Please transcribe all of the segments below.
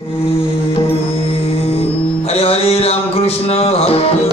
हरे हरे राम कृष्ण हरे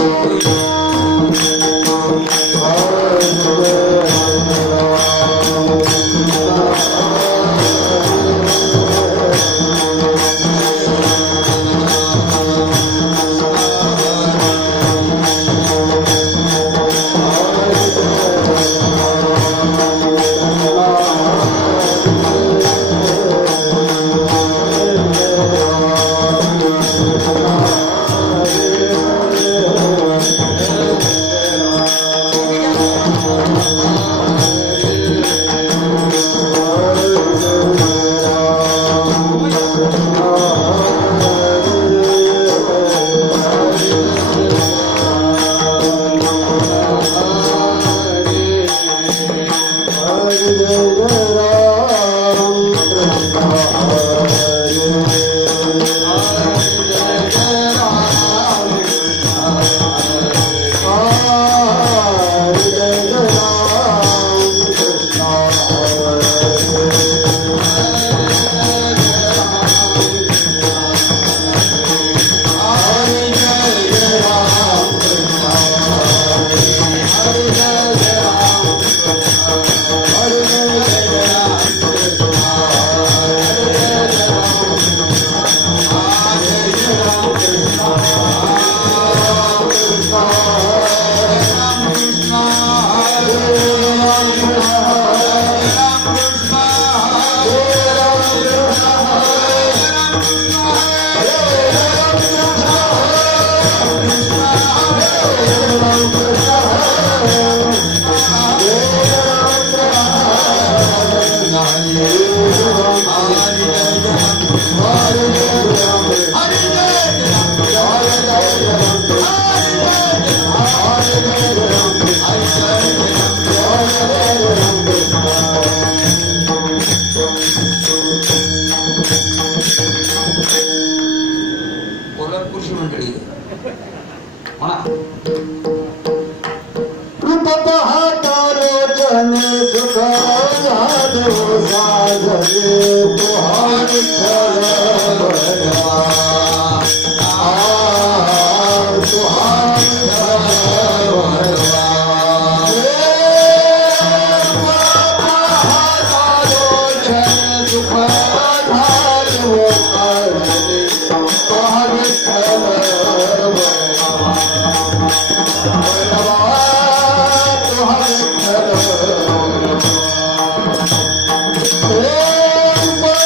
Oh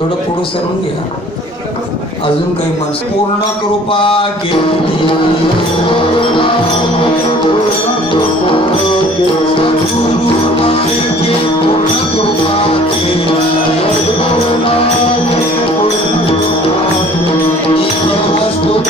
थोडं पुढं सरून घ्या. अजून काही माणसं पूर्ण कृपा केली पूर्ण कृपा वस्तू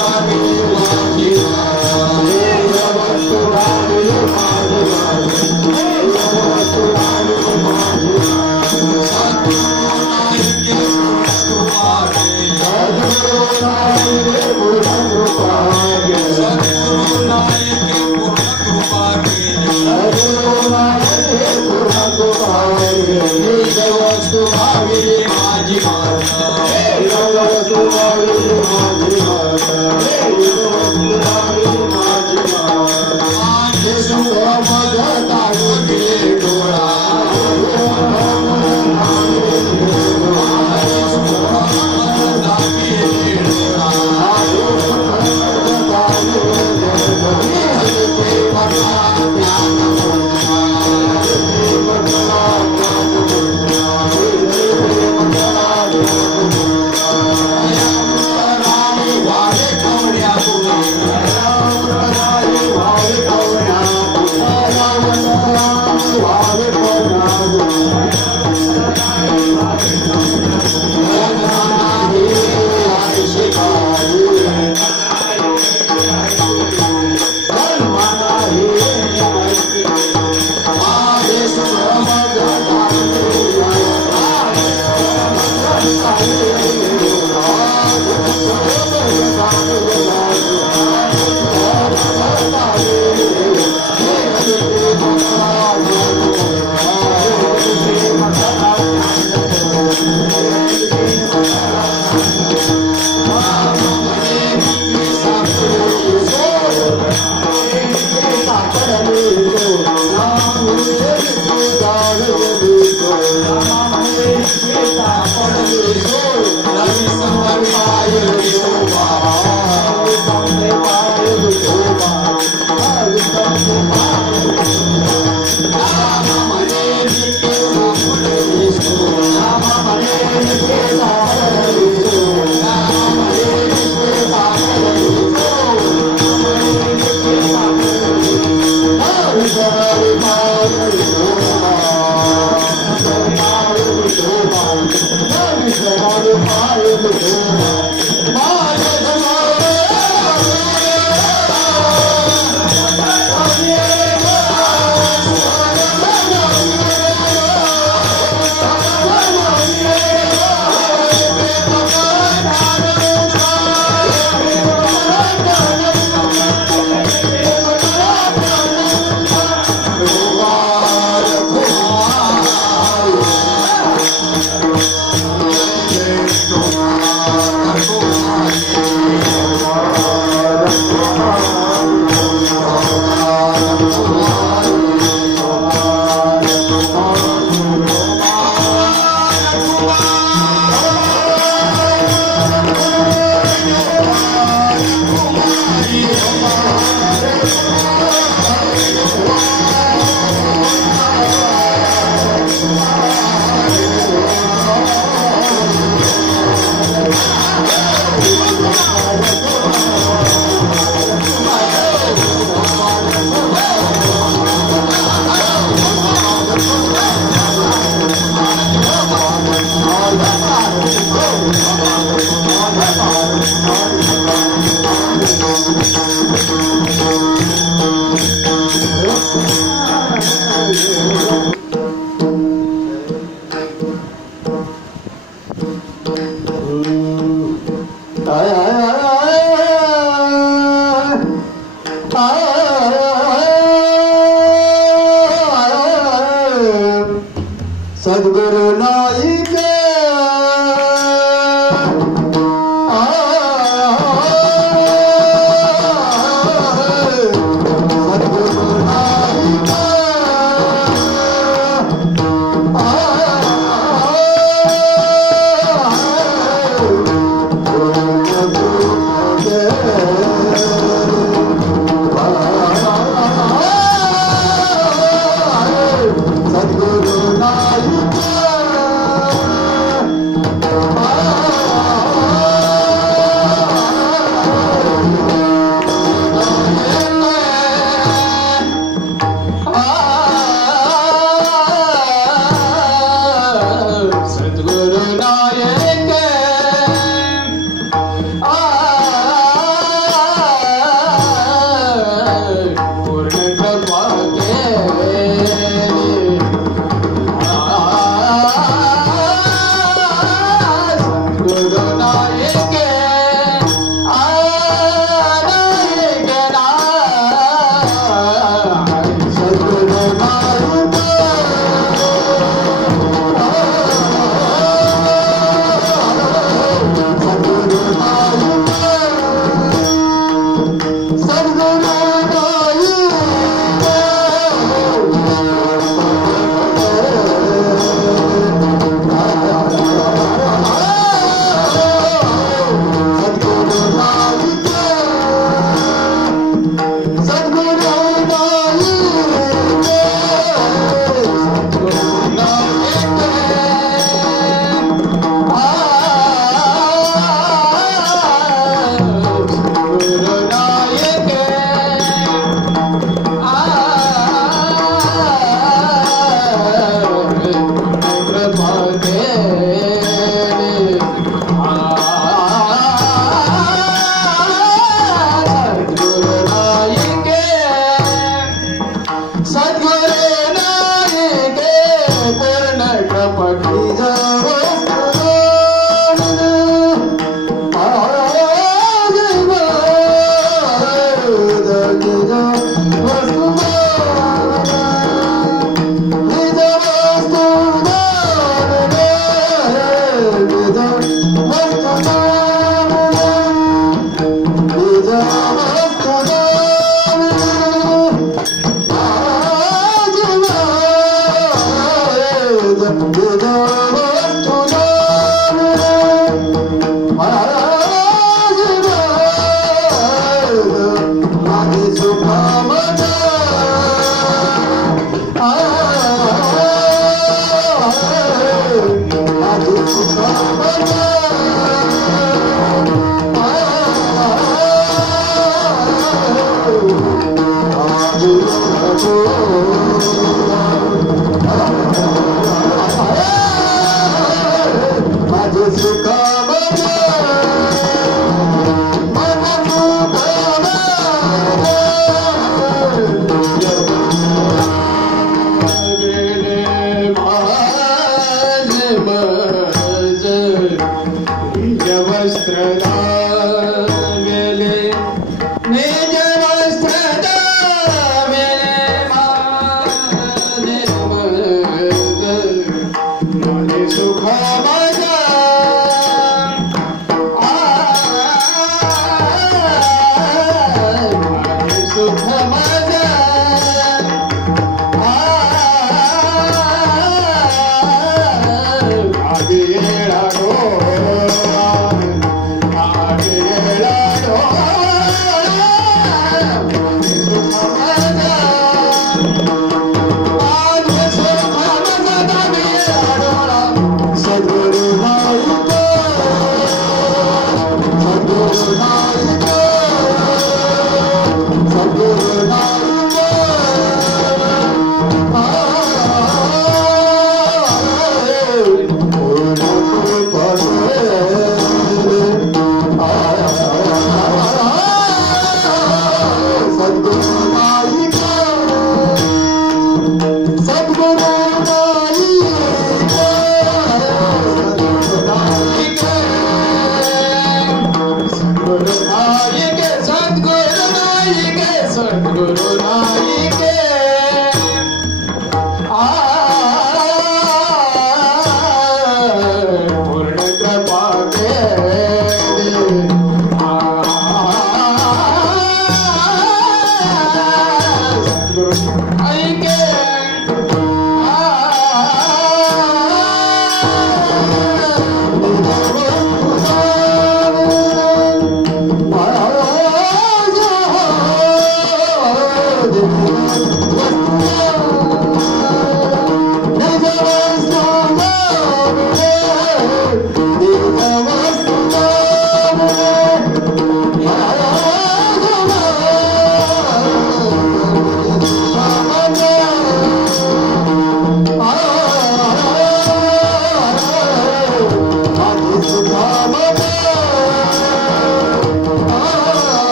Thank you. सद्गुरु नाईक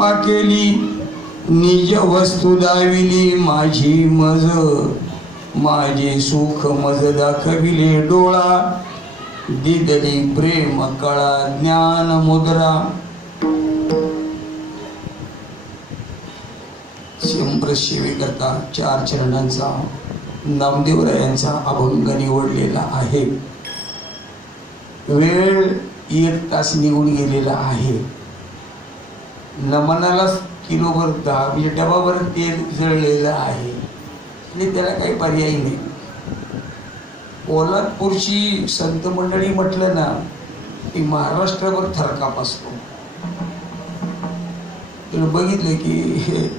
कृपा केली निज वस्तू दाविली माझी मज माझे सुख मज दाखविले डोळा दिदली प्रेम कळा ज्ञान मुद्रा 100 सेवेकरता 4 चरणांचा नामदेवरायांचा अभंग निवडलेला आहे. वेळ 1 तास निघून गेलेला आहे. नमनाला किलोभर 10 म्हणजे डबाभर तेल जळलेलं आहे. म्हणजे त्याला काही पर्याय नाही. पोलादपूरची संत मंडळी म्हटलं ना की महाराष्ट्रावर थरकाप असतो. बघितलं की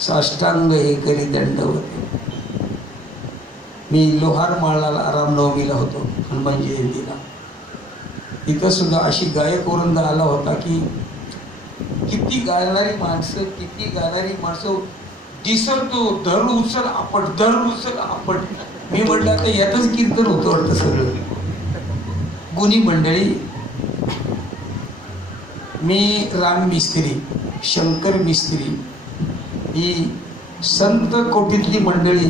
साष्टांग हे करी दंडवते. मी लोहार माळाला रामनवमीला होतो हनुमान जयंतीला. तिथं सुद्धा अशी गायक वृंद आला होता की किती गाणारी माणसं दिसतो धर उचल आपट. मी म्हटलं आता यातच कीर्तन होतं वाटतं सगळं. गुणी मंडळी, मी राम मिस्त्री, शंकर मिस्त्री, ही संत कोटीतली मंडळी,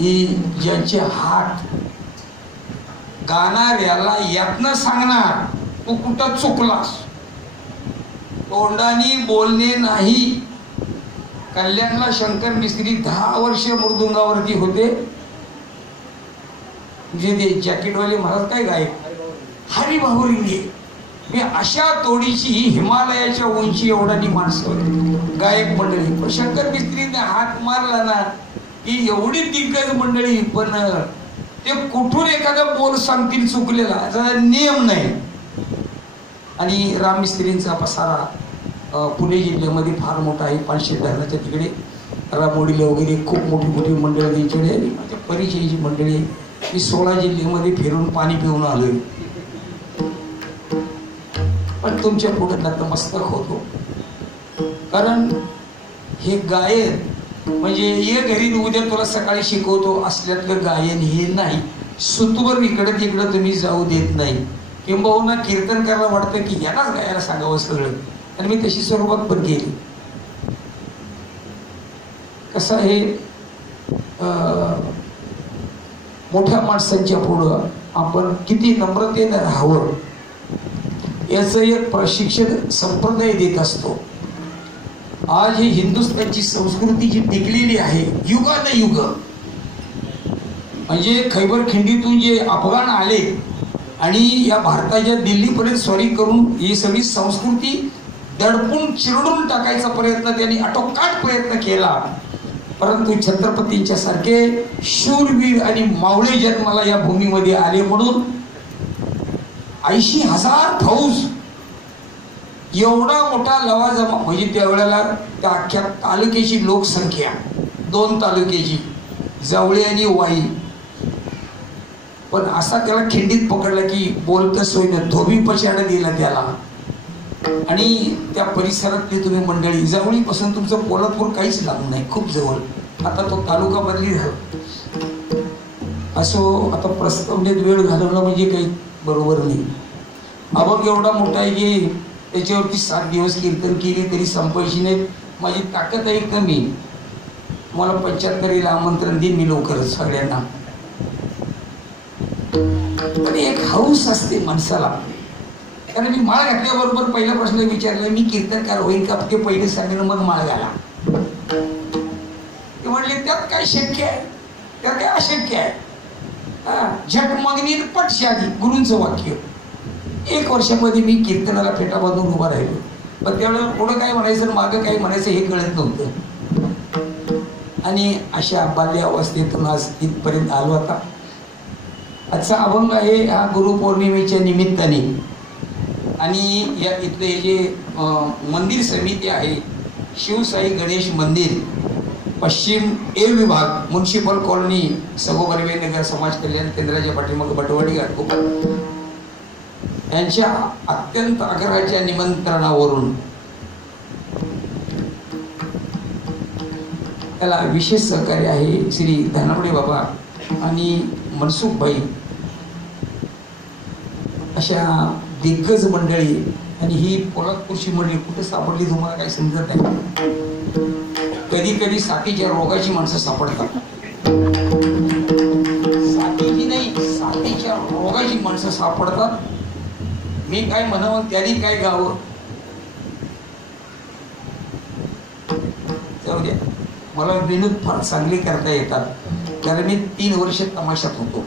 ही ज्यांचे हात गाणाऱ्याला यातनं सांगणार तू कुठं चुकलास, तोंडानी बोलणे नाही. कल्याणला शंकर मिस्त्री 10 वर्ष मृदुंगावरती होते. म्हणजे ते जॅकेटवाले महाराज काय गायक हरिभाऊ रिंगे. मी अशा तोडीची हिमालयाच्या उंची एवढानी माणसं गायक मंडळी. पण शंकर मिस्त्रीने हात मारला ना की एवढी दिग्गज मंडळी, पण ते कुठून एखादा बोल सांगतील चुकलेला याचा नियम नाही. आणि राम मिस्त्रींचा पसारा पुणे जिल्ह्यामध्ये फार मोठा आहे. 500 धरणाच्या तिकडे रामोडीला वगैरे खूप मोठी मंडळी त्यांच्याकडे. माझ्या परिचयाची मंडळी. मी 16 जिल्ह्यामध्ये फिरून पाणी पिऊन आलोय. पण तुमच्या पुढे नतमस्तक होतो. कारण हे गायन म्हणजे ये घरी उद्या तुला सकाळी शिकवतो असल्यातलं गायन हे नाही. सुतवर इकडं तिकडं तुम्ही जाऊ देत नाही. किंबहुना कीर्तन करायला वाटतं की यालाच गायला सांगावं सगळं. आणि मी तशी सुरुवात पण केली. कसं आहे, मोठ्या माणसांच्या पुढं आपण किती नम्रतेने राहावं याचं एक प्रशिक्षण संप्रदाय देत असतो. आज ही हिंदुस्थानची संस्कृती जी टिकलेली आहे युगानुयुग, म्हणजे खैबर खिंडीतून जे अफगाण आले आणि या भारताच्या दिल्लीपर्यंत स्वारी करून ही सगळी संस्कृती दडपून चिरडून टाकायचा प्रयत्न त्यांनी आटोकाट प्रयत्न केला. परंतु छत्रपतींच्या सारखे शूरवीर आणि मावळे जन्माला या भूमीमध्ये आले म्हणून 80,000 फौज एवढा मोठा लवाजमा. म्हणजे त्यावेळेला त्या अख्ख्या तालुक्याची लोकसंख्या 2 तालुक्याची जवळे आणि वाई. पण असा त्याला खिंडीत पकडला की बोलतं सोयनं धोबी पछाडा दिला त्याला. आणि त्या परिसरातली तुम्ही मंडळी, जवळीपासून तुमचं पोलादपूर काहीच लांब नाही, खूप जवळ. आता तो तालुका बदली झाला. असो, आता प्रस्तावनेत वेळ घालवणं म्हणजे काही बरोबर नाही. अभंग एवढा मोठा आहे की त्याच्यावरती 7 दिवस कीर्तन केली तरी संपायची नाही. माझी ताकद आहे कमी. मला 75 आमंत्रण देईन मी लवकरच सगळ्यांना. पण एक हौस असते माणसाला. कारण मी माळ घातल्याबरोबर पहिला प्रश्न विचारला, मी कीर्तनकार होईल का? ते पहिले सांगितलं मग माळ घाला. ते म्हणले त्यात काय शक्य आहे, त्यात काय अशक्य आहे. झट मागणी पट शादी, गुरूंचं वाक्य. 1 वर्षामध्ये मी कीर्तनाला फेटा बांधून उभा राहिलो. पण त्यावेळेला पुढं काय म्हणायचं मागं काय म्हणायचं हे कळत नव्हतं. आणि अशा बाल्य अवस्थेतून आज इथपर्यंत आलो. आता आजचा अभंग आहे हा गुरुपौर्णिमेच्या निमित्ताने. आणि या इथले जे मंदिर समिती आहे, शिवसाई गणेश मंदिर, पश्चिम ए विभाग, म्युन्सिपल कॉलनी, सगोबर्वे नगर, समाज कल्याण केंद्राच्या पाठीमागे बटवाडी घाटकोपर, यांच्या अत्यंत आग्रहाच्या निमंत्रणावरून त्याला विशेष सहकार्य आहे श्री धनावडे बाबा आणि मनसुखभाई. अशा दिग्गज मंडळी आणि ही पोलादपूरची मंडळी कुठे सापडली तुम्हाला काही समजत नाही. कधी कधी साथीच्या रोगाची माणसं सापडतात. साथीची नाही, साथीच्या रोगाची माणसं सापडतात. मी काय म्हणावं त्यांनी काय गावं, जाऊ द्या. मला विनोद फार चांगले करता येतात, कारण मी 3 वर्ष तमाशात होतो,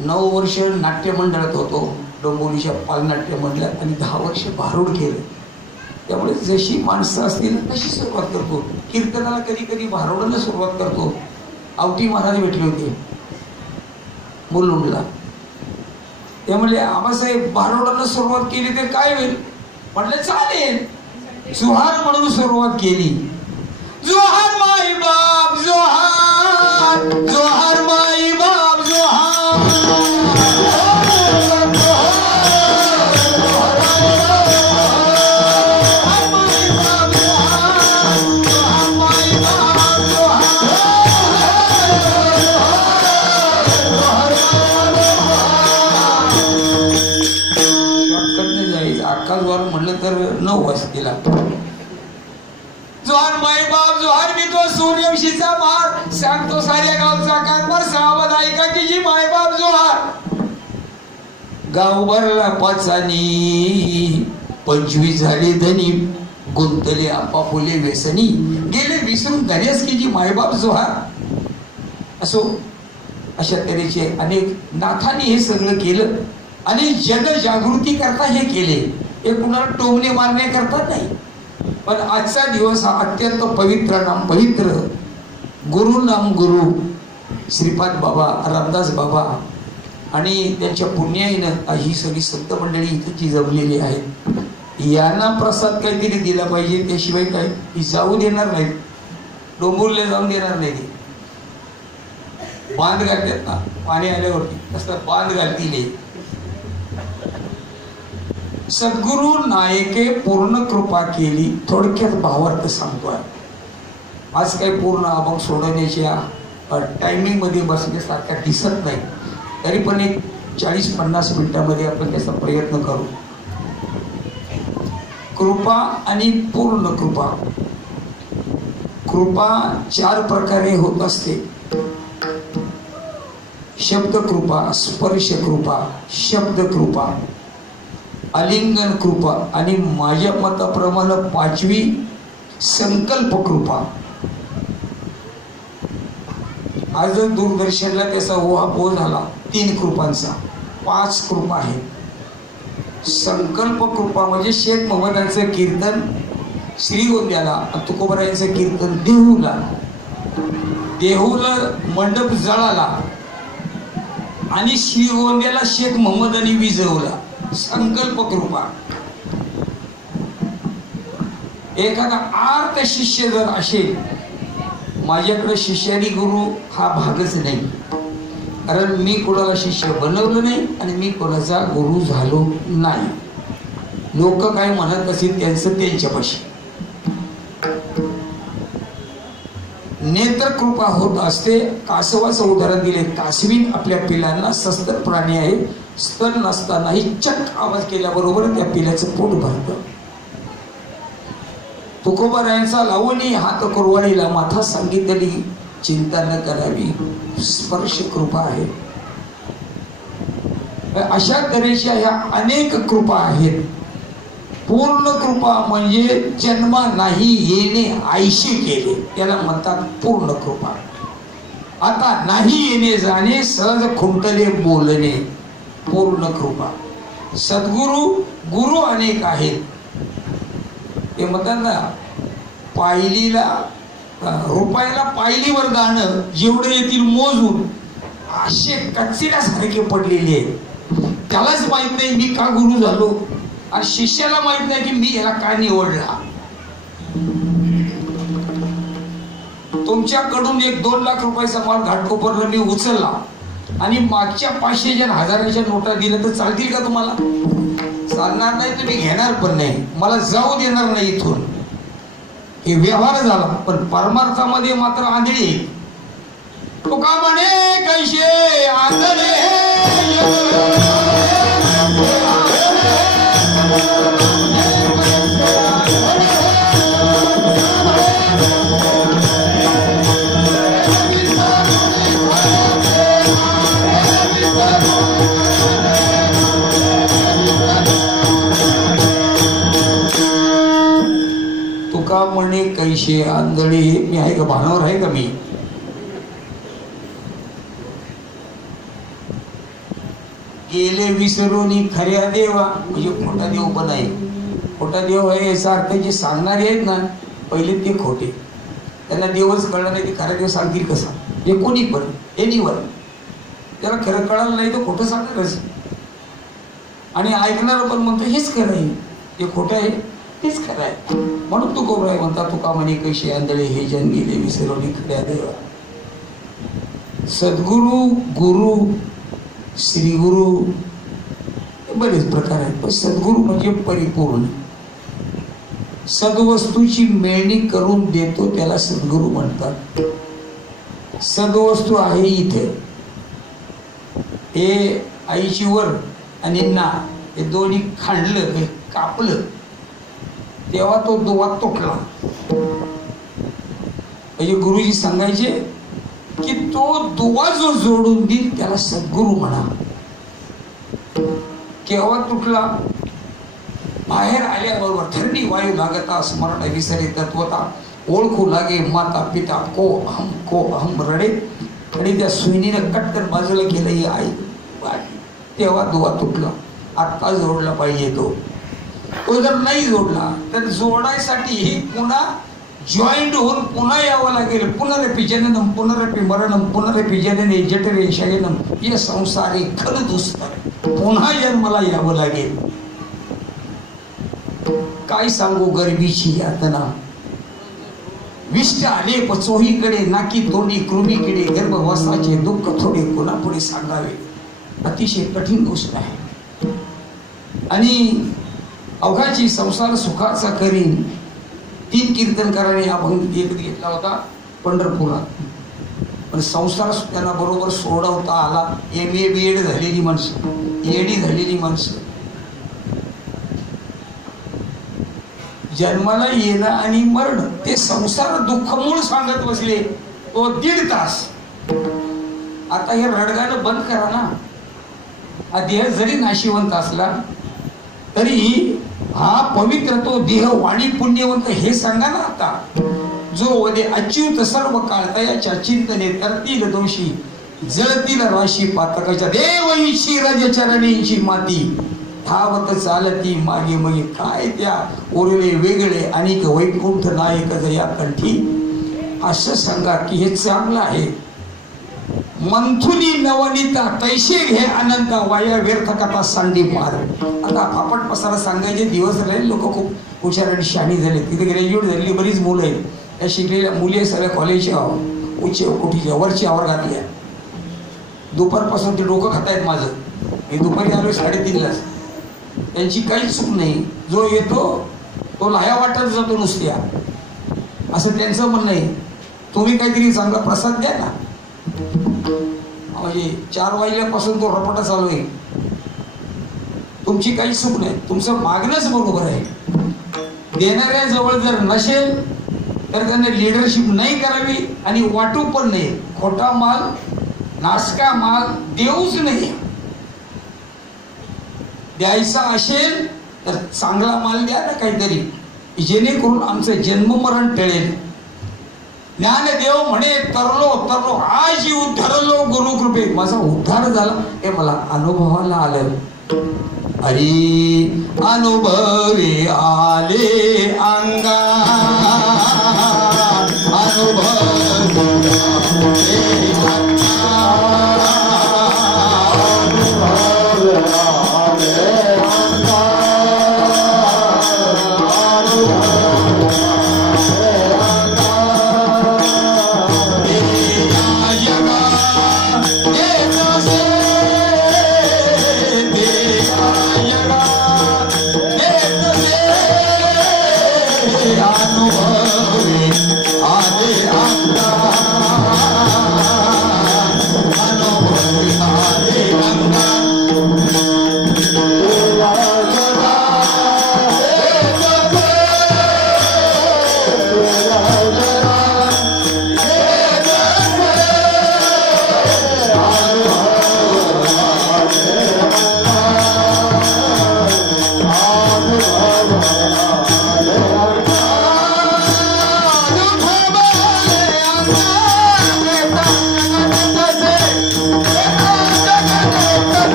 9 वर्ष नाट्य मंडळात होतो, डोंबिवलीच्या पालनाट्य मंडळात, आणि 10 वर्ष भारूड केलं. त्यामुळे जशी माणसं असतील तशी सुरुवात करतो. कीर्तनाला कधी कधी भारूडानं सुरुवात करतो. आवटी महाराज भेटले होते मुलुंडला, त्यामुळे आबासाहेब भारूडानं सुरुवात केली तर काय होईल म्हटलं, चालेल. जोहार म्हणून सुरुवात केली. जोहार माई बाप जोहार, जोहार माई बाप जोहार. म्हटलं तर 9 वाजता. जोहार माई बाप जोहार, मी तो सूर्यवंशीचा मार, सांगतो साऱ्या गावचा कारभार, सावध ऐका की जी माय बाप जोहार. गाव भरला पाचानी, 25 झाले धनी, गुंतले आपापुले व्यसनी, गेले विसरून गणेश की जी मायबाप जोहार. असो, अशा तऱ्हेचे अनेक नाथांनी हे सगळं केलं आणि जनजागृती करता हे केले. हे कुणाला टोमणे मारण्याकरता नाही, पण आजचा दिवस हा अत्यंत पवित्र नाम पवित्र गुरु नाम गुरु श्रीपाद बाबा, रामदास बाबा आणि त्यांच्या पुण्याईनं ही सगळी संत मंडळी इथं जमलेली आहेत. यांना प्रसाद काहीतरी दिला पाहिजे, त्याशिवाय काय जाऊ देणार नाहीत, डोंबिवलीला जाऊन देणार नाही. बांध घालतात ना पाणी आल्यावरती, तसं बांध घालतील. सद्गुरु नायके पूर्ण कृपा केली, थोडक्यात भावार्थ सांगतोय. आज काही पूर्ण अभंग सोडवण्याच्या टायमिंग मध्ये बसण्यासारखा दिसत नाही, तरी पण एक 40-50 मिनिटांमध्ये आपण त्याचा प्रयत्न करू. कृपा आणि पूर्ण कृपा. कृपा 4 प्रकारे होत असते. शब्द कृपा, स्पर्श कृपा, शब्द कृपा, आलिंगन कृपा आणि माझ्या मताप्रमाणे 5वी संकल्प कृपा. आज दूरदर्शनला त्याचा उहापोह झाला 3 कृपांचा. 5 कृपा आहे. संकल्प कृपा म्हणजे शेख महम्मदांचं कीर्तन श्रीगोंद्याला, तुकोबरायांचं कीर्तन देहूला, देहूला मंडप जळाला आणि श्रीगोंद्याला शेख महम्मदांनी विजवला. संकल्प कृपा. एखादा आर्त शिष्य जर असेल, माझ्याकडे शिष्यानी गुरु हा भागच नाही, कारण मी कोणाला शिष्य बनवलं नाही आणि मी कोणाचा गुरु झालो नाही. लोक काय म्हणत असतील त्यांचं त्यांच्यापाशी. नेत्र कृपा होत असते. कासवाचं उदाहरण दिले. कासवी आपल्या पिलांना सस्तर प्राणी आहे, स्तन नसतानाही चट आवाज केल्याबरोबर त्या पिल्याचं पोट भरतं. तुकोबारायांचा लावणी हात कुरवाडीला माथा सांगितली चिंता न करावी, स्पर्श कृपा आहे. अशा तऱ्हेच्या ह्या अनेक कृपा आहेत. पूर्ण कृपा म्हणजे जन्मा नाही येणे आयशी केले, त्याला म्हणतात पूर्ण कृपा. आता नाही येणे जाणे सहज खुंटले बोलणे, पूर्ण कृपा. सद्गुरु गुरु अनेक आहेत. ते म्हणतात ना, पायलीला रुपयाला पायलीवर जाणं जेवढे येतील मोजून असे कचऱ्यासारखे पडलेले आहेत. त्यालाच माहित नाही मी का गुरु झालो, आणि शिष्याला माहित नाही की मी याला का निवडला. तुमच्याकडून 1-2 लाख रुपयाचा माल घाटकोपरला मी उचलला आणि मागच्या 500 जण 1000च्या नोटा दिल्या तर चालतील का तुम्हाला? चालणार नाही. तुम्ही घेणार पण नाही, मला जाऊ देणार नाही इथून. हे व्यवहार झाला. पण परमार्थामध्ये मात्र आंधळी. तुका म्हणे कैसे आंधळे तुका म्हणे कैसे आंधळी, मी आहे का भानावर आहे का मी? गेले विसरून खऱ्या देवा, म्हणजे खोटा देव पण आहे. खोटा देव आहे याचा अर्थ जे सांगणारे आहेत ना पहिले ते खोटे, त्यांना देवच कळणार नाही, ते खरा देव सांगतील कसा? हे कोणी पण एनिवर, त्याला खरं कळालं नाही तर खोटं सांगणारच. आणि ऐकणार पण म्हणतो हेच खरं आहे, हे खोटं आहे तेच खरं आहे. म्हणून तू करू आहे म्हणता तुका म्हणे कैसे आंधळे हे जन गेले विसरून खऱ्या देवा. सद्गुरु, गुरु, श्रीगुरु बरेच प्रकार आहेत, पण सद्गुरु म्हणजे परिपूर्ण सद्वस्तूची मेळणी करून देतो त्याला सद्गुरु म्हणतात. सद्वस्तू आहे इथे, हे आईची वर आणि ना हे दोन्ही खांडलं कापलं तेव्हा तो दुवा तुटला. म्हणजे गुरुजी सांगायचे की तो दुवा जो जोडून देईल त्याला सद्गुरु म्हणा. केव्हा तुटला? बाहेर आल्याबरोबर थंडी वायू लागता स्मरण विसरे तत्वता ओळखू लागे माता पिता को अहम रडे. आणि त्या सुईनीनं कट्टर बाजूला केलं ही आई, तेव्हा दुवा तुटला. आत्ता जोडला पाहिजे तो जर नाही जोडला तर जोडायसाठी हे पुन्हा जॉईंट होऊन पुन्हा यावं लागेल. पुनरपि जननम पुनरपि मरणम पुनरपि जनने जठरे शयनम ये संसारे खल दुस्तर. पुन्हा जन्माला यावं लागेल. काय सांगू गरिबीची यातना, विष्ट आले पचोहीकडे नाकी तोंडी कृमीकडे गर्भवासाचे दुःख थोडे कोणापुढे सांगावे. अतिशय कठीण गोष्ट आहे. आणि अवघाची संसार सुखाचा करीन 3 कीर्तनकारांनी अभंग घेतला होता पंढरपुरात. पण संसार त्यांना बरोबर सोडवता आला. MA BEd झालेली माणसं, ED झालेली माणसं, जन्माला येणं आणि मरण ते संसार दुःखमूळ सांगत बसले तो 1.5 तास. आता हे रडगाणं बंद करा ना. हा देह जरी नाशिवंत असला तरी हा पवित्र तो देह वाणी पुण्यवंत हे सांगा ना. आता जो वदे अच्युत सर्व काळ तयाच्या चिंतने तरतील दोषी जळतील राशी पातकाच्या देवईची रजचरणींची माती धावत चालती मागे मगे. काय त्या उरले वेगळे अनेक वैकुंठ नायक जया कंठी. असं सांगा की हे चांगलं आहे. मंथुनी नवनीता तैसे घे अनंत वाया व्यर्थ कथा सांडी मार. आता फापट पसारा सांगायचे दिवस राहिले. लोक खूप हुशार आणि शहाणी झाले. तिथे ग्रॅज्युएट झालेली बरीच मुलं आहेत. त्या शिकलेल्या मुली सगळ्या कॉलेजच्या उच्च कोटीच्या वरच्या वर्गातल्या. दुपारपासून ते डोकं खातायत माझं. मी दुपारी आलो 3:30लाच. त्यांची काहीच चूक नाही. जो येतो तो लाह्या वाटत जातो नुसत्या, असं त्यांचं म्हणणं आहे. तुम्ही काहीतरी चांगला प्रसाद द्या ना. म्हणजे 4 वाजल्यापासून तो रपाटा चालू आहे. तुमची काही चूक नाही. तुमचं मागणंच बरोबर आहे. देणाऱ्या जवळ जर नसेल तर त्यांना लिडरशिप नाही करावी आणि वाटू पण नाही. खोटा माल नासका माल देऊच नाही. द्यायचा असेल तर चांगला माल द्या ना काहीतरी, जेणेकरून आमचं जन्ममरण टळेल. ज्ञानदेव म्हणे तरलो तरलो आज उद्धरलो गुरुकृपे. माझा उद्धार झाला हे मला अनुभवाला आलं. हरी अनुभवे आले अंगा अनुभव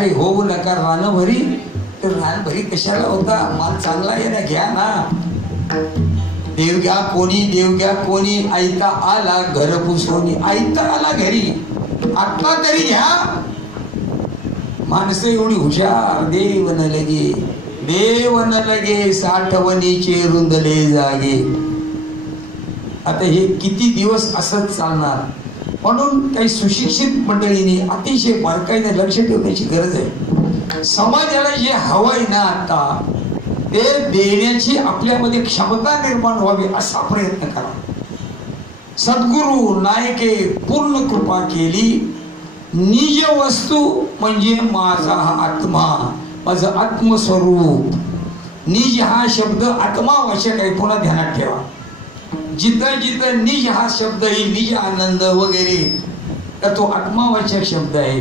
रे होऊ नका रान भरी. तर रान भरी कशाला होता? माल चांगला आहे ना, घ्या ना. देव घ्या कोणी, देव घ्या कोणी, आयता आला घर पुसवणी. आयता आला घरी, आता तरी घ्या. माणसं एवढी हुशार. देव न लगे, देव न लगे, साठवणीचे रुंदले जागे. आता हे किती दिवस असंच चालणार? म्हणून काही सुशिक्षित मंडळींनी अतिशय बारकाईने लक्ष ठेवण्याची गरज आहे. समाजाला जे हवंय ना आता, ते देण्याची आपल्यामध्ये क्षमता निर्माण व्हावी असा प्रयत्न करा. सद्गुरु नायके पूर्ण कृपा केली. निज वस्तू म्हणजे माझा आत्मा, माझं आत्मस्वरूप. निज हा शब्द आत्मावाचक आहे, पुन्हा ध्यानात ठेवा. जिथं जिथं निज हा शब्द येईल, निज आनंद वगैरे, तर तो आत्मावाचक शब्द आहे.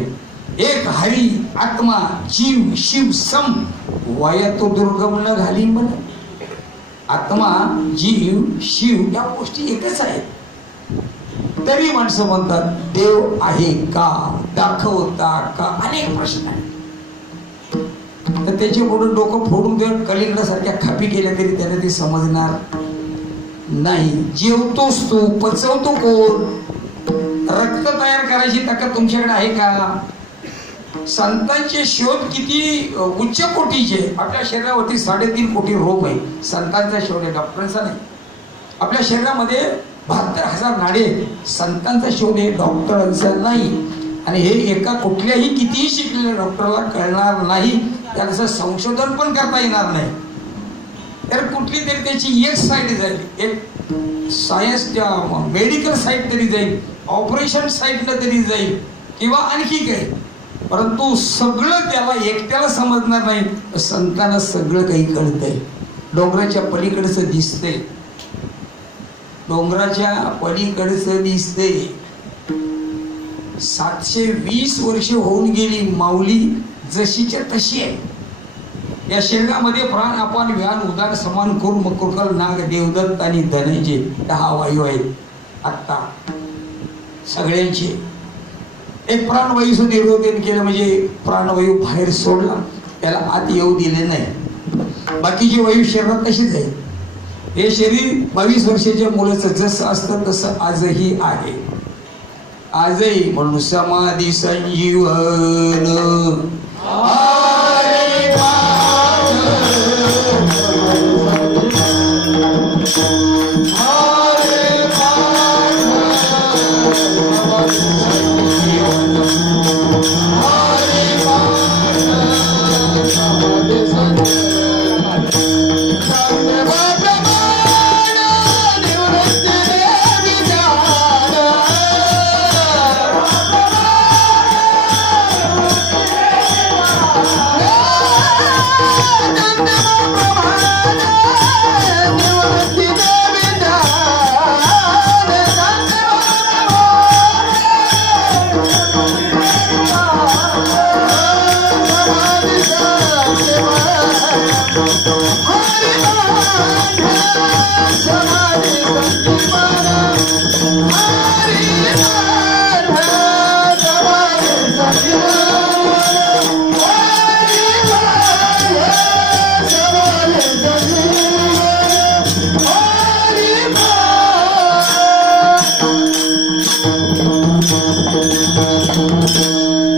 एक हरी आत्मा जीव शिव सम, वाया तो दुर्गम न घाली म्हण. आत्मा जीव शिव या गोष्टी एकच आहेत. तरी माणसं म्हणतात देव आहे का, दाखवता का, अनेक प्रश्न आहेत. तर त्याचे पुढे डोकं फोडून देऊन कलिंगडासारख्या खापी केल्या तरी त्याला ते समजणार नाही. जेवतोस तू, पचवतो कोण? रक्त तयार करायची ताकद तुमच्याकडे आहे का? संतांचे शोध किती उच्च कोटीचे. आपल्या शरीरावरती 3.5 कोटी रोग आहे. संतांचा शोध आहे, डॉक्टरांचा नाही. आपल्या शरीरामध्ये 72,000 नाडे. संतांचा शोध आहे, डॉक्टरांचा नाही. आणि हे एका कुठल्याही कितीही शिकलेल्या डॉक्टरला कळणार नाही. त्याचं संशोधन पण करता येणार नाही. तर कुठली तरी त्याची एक साईड जाईल, एक सायन्सच्या मेडिकल साईड तरी जाईल, ऑपरेशन साईडला तरी जाईल, किंवा आणखी काही. परंतु सगळं त्याला एकट्याला समजणार नाही. संतांना सगळं काही कळतंय. डोंगराच्या पलीकडचं दिसतंय, डोंगराच्या पलीकडचं दिसते. 720 वर्ष होऊन गेली. माऊली जशीच्या तशी आहे. या शरीरामध्ये प्राण अपान व्यान उदार समान करून मकुरकल नाग देवदत्त आणि धनंजय 10 वायू आहेत आत्ता सगळ्यांचे. एक प्राणवायूचं निर्रोधन केलं म्हणजे प्राणवायू बाहेर सोडला, त्याला आत येऊ दिले नाही. बाकीची वायू शरीरात तशीच आहे. हे शरीर 22 वर्षाच्या मुलाचं जसं असतं तसं आजही आहे. आजही म्हणून समाधी संजीवन.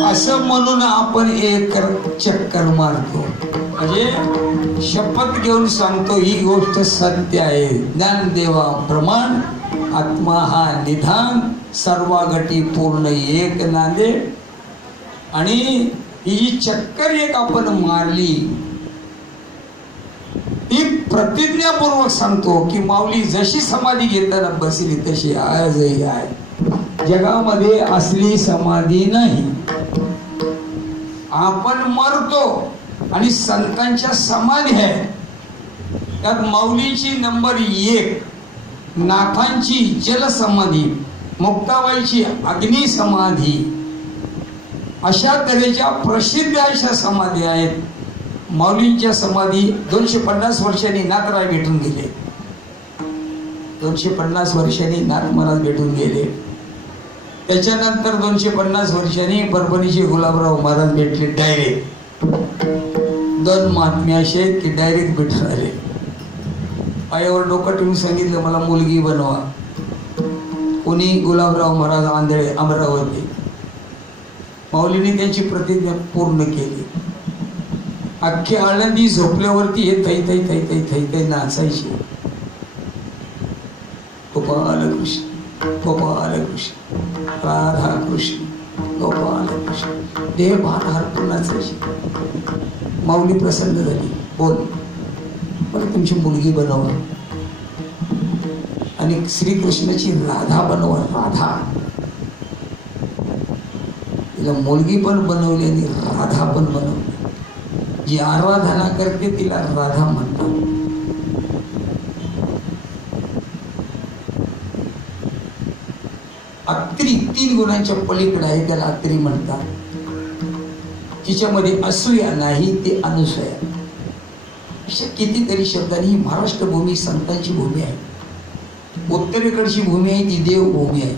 असं म्हणून आपण एक चक्कर मारतो. म्हणजे शपथ घेऊन सांगतो ही गोष्ट सत्य आहे. ज्ञानदेवा प्रमाण, आत्मा हा निधान, सर्वागटी पूर्ण एक नांदे. आणि ही जी चक्कर एक आपण मारली ती प्रतिज्ञापूर्वक सांगतो की माऊली जशी समाधी घेताना बसली तशी आजही आहे. जगामध्ये असली समाधी नाही. आपण मरतो आणि संतांच्या समाधी आहे. त्यात माऊलीची नंबर 1, नाथांची जलसमाधी, मुक्ताबाईची अग्नी समाधी, अशा तऱ्हेच्या प्रसिद्ध अशा समाधी आहेत. माऊलींच्या समाधी 250 वर्षांनी नाथराय भेटून गेले. 250 वर्षांनी नाथ महाराज भेटून गेले. त्याच्यानंतर 250 वर्षांनी परभणीचे गुलाबराव महाराज भेटले डायरेक्ट. 2 महात्मे असे आहेत की डायरेक्ट भेटून आले. पायावर डोकं ठेवून सांगितलं मला मुलगी बनवा. कोणी? गुलाबराव महाराज आंधळे, अमरावती. माऊलींनी त्यांची प्रतिज्ञा पूर्ण केली. अख्खी आळंदी झोपल्यावरती हे थै थै थै थै थै थै नाचायचे. गोपाल कृष्ण गोपाल कृष्ण राधा कृष्ण गोपाल कृष्ण देह भान हरपून नाचायचे. माऊली प्रसन्न झाली. बोल, मला तुमची मुलगी बनवा आणि श्रीकृष्णाची राधा बनवा. राधा तिला मुलगी पण बनवली आणि राधा पण बनवली. जी आराधना करते तिला राधा म्हणतात. अत्री 3 गुणांच्या पलीकडे आहे, त्याला अत्री म्हणतात. तिच्यामध्ये असूया नाही, ते अनुसूया. अशा कितीतरी शब्दांनी ही महाराष्ट्र भूमी संतांची भूमी आहे. उत्तरेकडची भूमी आहे ती देवभूमी आहे.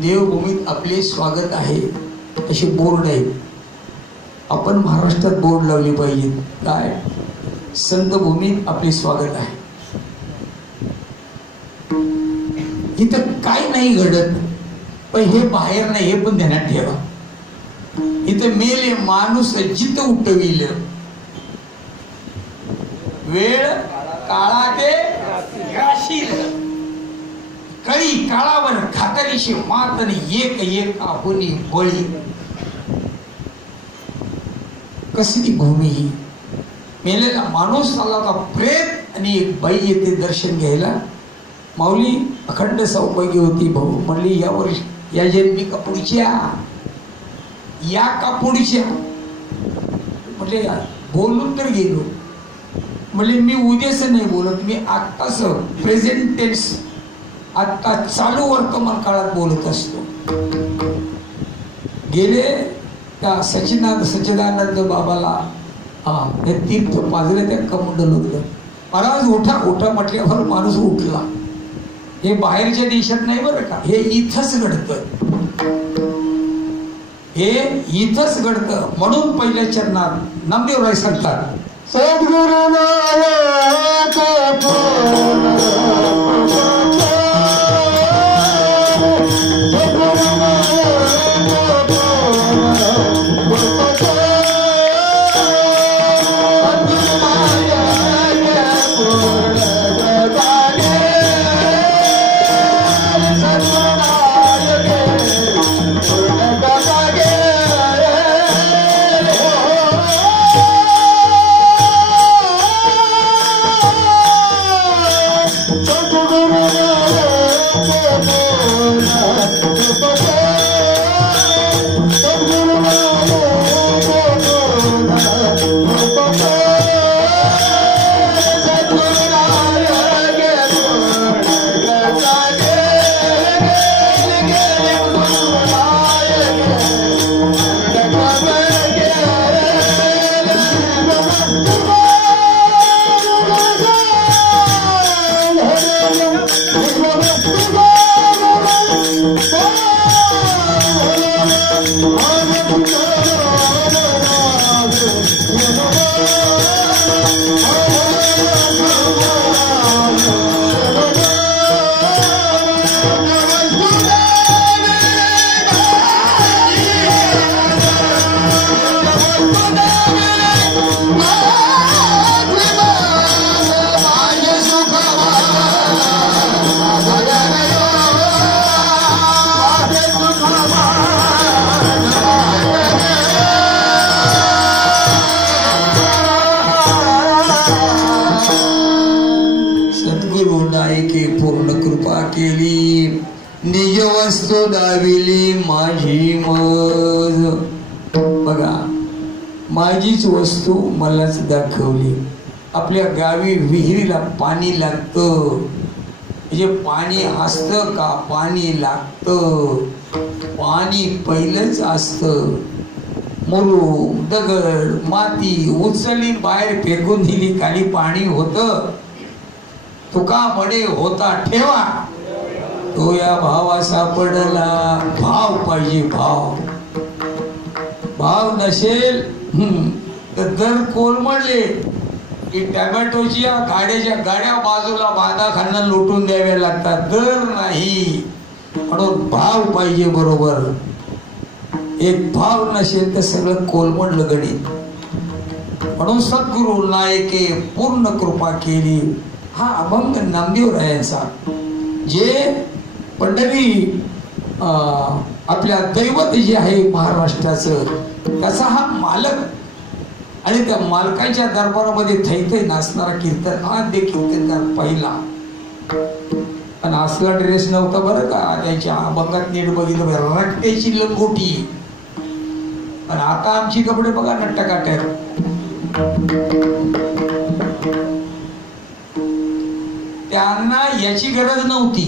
देवभूमीत आपले स्वागत आहे असे बोर्ड आहे. आपण महाराष्ट्रात बोर्ड लावले पाहिजेत. काय? संत भूमीत आपले स्वागत आहे. इथं काय नाही घडत, पण हे बाहेर नाही, हे पण ध्यानात ठेवा. इथं मेले माणूस जित उठविल, वेळ काळा ते ग्राशील, कळी काळावर खातरीशी मातने एक एक आहुनी बळी. कसली भूमी ही! मेलेला माणूस आला का प्रेत आणि एक बाई येते दर्शन घ्यायला. माऊली अखंड सौभाग्य होती भाऊ. म्हणली या वर्षी, या जन्मी का पुढच्या, या का पुढच्या. म्हटले बोलून तर गेलो. म्हणजे मी उद्याच नाही बोलत, मी आत्ताच प्रेझेंट टेन्स, आत्ता चालू वर्तमान काळात बोलत असतो. गेले त्या सच्चिदानंद बाबाला हे तीर्थ पाजले, त्या कमंडल होतं. महाराज उठा उठा म्हटल्यावर माणूस उठला. हे बाहेरच्या देशात नाही बरं का, हे इथंच घडतं. हे इथंच घडतं. म्हणून पहिल्या चरणात नामदेवराय सांगतात, सद्गुरु निज वस्तू दाविली माझी मज. बघा, माझीच वस्तू मलाच दाखवली. आपल्या गावी विहिरीला पाणी लागतं, म्हणजे पाणी असतं का? पाणी लागतं. पाणी पहिलंच असतं. मुरुम, दगड, माती उचलली बाहेर फेकून दिली, खाली पाणी होतं. तुका म्हणे होता ठेवा, तो या भावा सापडला. भाव पाहिजे, भाव. भाव नसेल तर दर कोलमडले की टॅमॅटोच्या गाड्या बाजूला बांधाखाना लुटून द्याव्या लागतात. दर नाही, म्हणून भाव पाहिजे बरोबर. एक भाव नसेल तर सगळं कोलमडलं गणित. म्हणून सद्गुरु नायके पूर्ण कृपा केली. हा अभंग नामदेवरायांचा, जे पंढरी आपल्या दैवत जे आहे महाराष्ट्राचं, त्याचा हा मालक आणि त्या मालकाच्या दरबारामध्ये थैथै नाचणारा कीर्तन कीर्तनकार पहिला. पण असला ड्रेस नव्हता बरं का त्याच्या अभंगात. नीट बघितलं रक्त्याची लंगोटी. पण आता आमची कपडे बघा नट्टकाट्यात. त्यांना याची गरज नव्हती,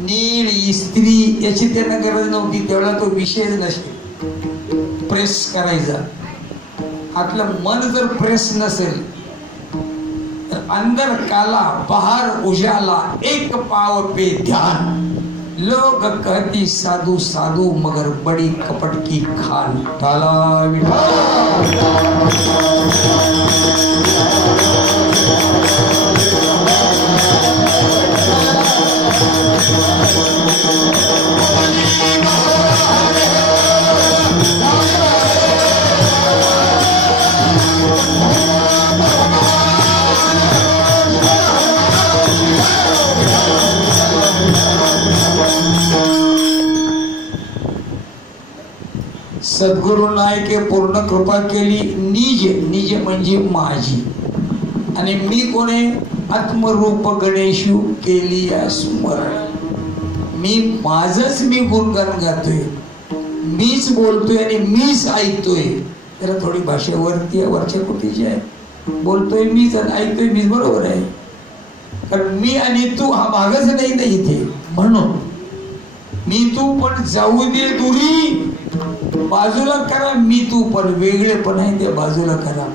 नीळ इस्त्री याची त्यांना गरज नव्हती. त्यावेळेला तो विषयच नसेल प्रेस करायचा. आपलं मन जर प्रेस नसेल तर अंदर काला बाहर उजाला, एक पाव पे ध्यान. लोग कहती साधु साधु मगर बड़ी कपट की खान. सद्गुरु नायके पूर्ण कृपा केली. निज म्हणजे माझी, आणि मी कोणे? आत्मरूप गणेशू केली या स्मरण. मी माझच मी गुणगान गातोय, मीच बोलतोय आणि मीच ऐकतोय. तर थोडी भाषा वरच्या कुठेची आहे. बोलतोय मीच आणि ऐकतोय मीच, बरोबर आहे. कारण मी आणि तू हा भागच नाही ना इथे. म्हणून मी तू पण जाऊ दे दुरी, बाजूला करा. मी तू पण वेगळे पण आहे ते बाजूला करा.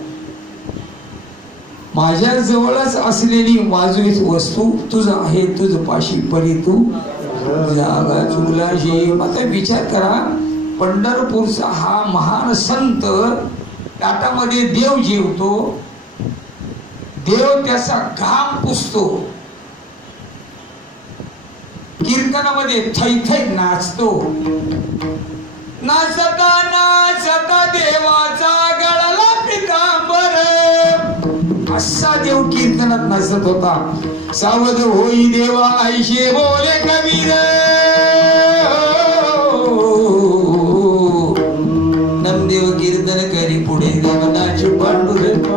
माझ्या जवळच असलेली वाजवीत वस्तू तुझं आहे, तुझ पाशी परी तू जागा चुलाशी. आता विचार करा, पंढरपूरचा हा महान संत, ताटामध्ये देव जेवतो, देव त्याचा घाम पुसतो, कीर्तनामध्ये थैथै नाचतो. नाचता नाचता देवाचा गळाला पितांबर, असा देव कीर्तनात नाचत होता. सावध होई देवा ऐशे बोले कबीर, नमदेव कीर्तन करी पुढे देवनाची पांडुरंग.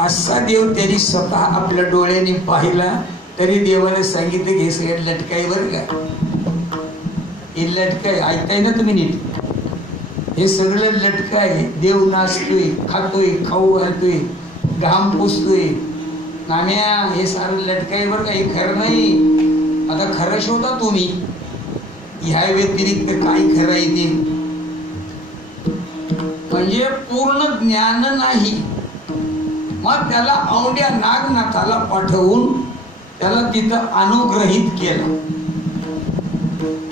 असा देव त्यांनी स्वतः आपल्या डोळ्यांनी पाहिला. तरी देवाने सांगितलं घे सगळं लटकाई बरं का, हे लटकाय. ऐकताय ना तुम्ही नीट? हे सगळं लटकाय. देव नाचतोय, खातोय, खाऊ घालतोय, घाम पुसतोय. नाम्या हे सारं लटकाय बरं का, हे खरं नाही. आता खरं शोधा तुम्ही, ह्या व्यतिरिक्त काय खरं आहे ते. म्हणजे पूर्ण ज्ञान नाही. मग त्याला औंड्या नागनाथाला पाठवून त्याला तिथं अनुग्रहित केलं.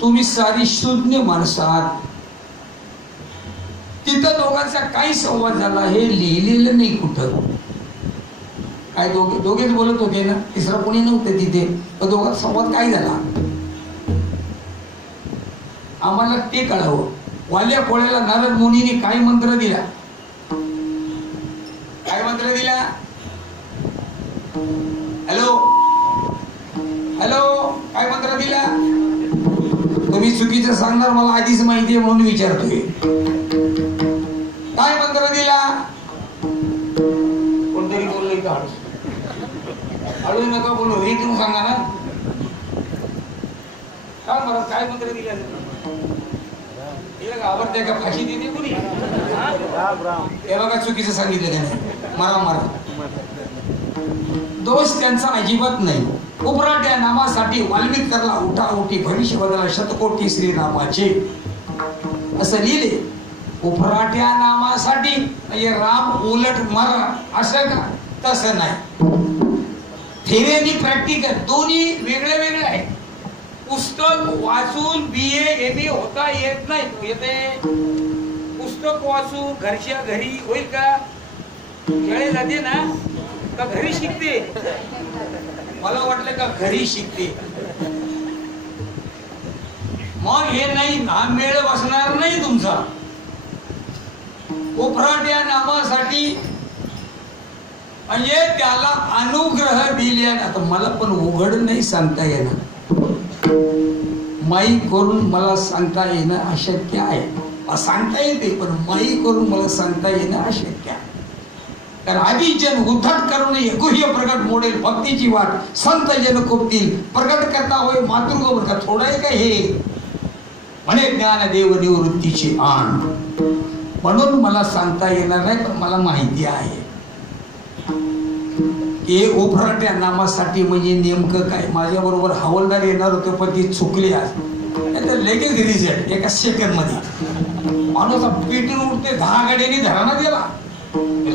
तुम्ही सारी शून्य माणसं आहात. तिथं दोघांचा काही संवाद झाला हे लिहिलेलं नाही कुठं. काय दोघेच बोलत होते ना, तिसरा कोणी नव्हते तिथे. दोघांचा संवाद काय झाला आम्हाला ते कळावं. वाल्या कोळ्याला नारद मुनीने काय मंत्र दिला? काय मंत्र दिला? हॅलो हॅलो, काय मंत्र दिला? तुम्ही चुकीचं सांगणार, मला आधीच माहिती आहे म्हणून विचारतोय. काय मंत्र दिला? कोणतरी बोललोय का? हळू नका बोलू, हे तुम्ही सांगा ना. काय मला काय मंत्र दिला? आवडते का फाशी देते कुणी? हे बघा चुकीचं सांगितलं त्याने. मारा मारा. दोष त्यांचा अजिबात नाही. उपराट्या नामासाठी वाल्मिक करला उठा उठी, भविष्य बदला शतकोटी श्रीरामाचे, असं लिहिले. उपराट्या नामासाठी म्हणजे राम उलट मारा असं का? तसं नाही. थेरी आणि प्रॅक्टिकल दोन्ही वेगळे वेगळे आहे. पुस्तक वाचून BA MA होता येत नाही. येते पुस्तक वाचून घरच्या घरी होईल का? शाळेत जाते ना का घरी शिकते? मला वाटलं का घरी शिकते. मग हे नाही, हा मेळ बसणार नाही तुमचा. कोपराट्या नामासाठी म्हणजे त्याला अनुग्रह दिले. आता मला पण उघड नाही सांगता येणार, माई करून मला सांगता येणं अशक्य आहे. सांगता येते पण माई करून मला सांगता येणं अशक्य आहे. कारण आधी जन उद्धट करून गुह्य प्रगट मोडेल भक्तीची वाट संत जन कोपतील प्रगट करता होय मातृग का थोडं आहे का हे म्हणे ज्ञानदेव निवृत्तीची आण. म्हणून मला सांगता येणार नाही पण मला माहिती आहे की उभराट्या नामासाठी म्हणजे नेमकं काय. माझ्या बरोबर हवालदार येणार होते पण ती चुकली. आज लगेच रिझल्ट एका सेकंड मध्ये माणूस पेटून उठते 10 गाड्यांनी धराना दिला.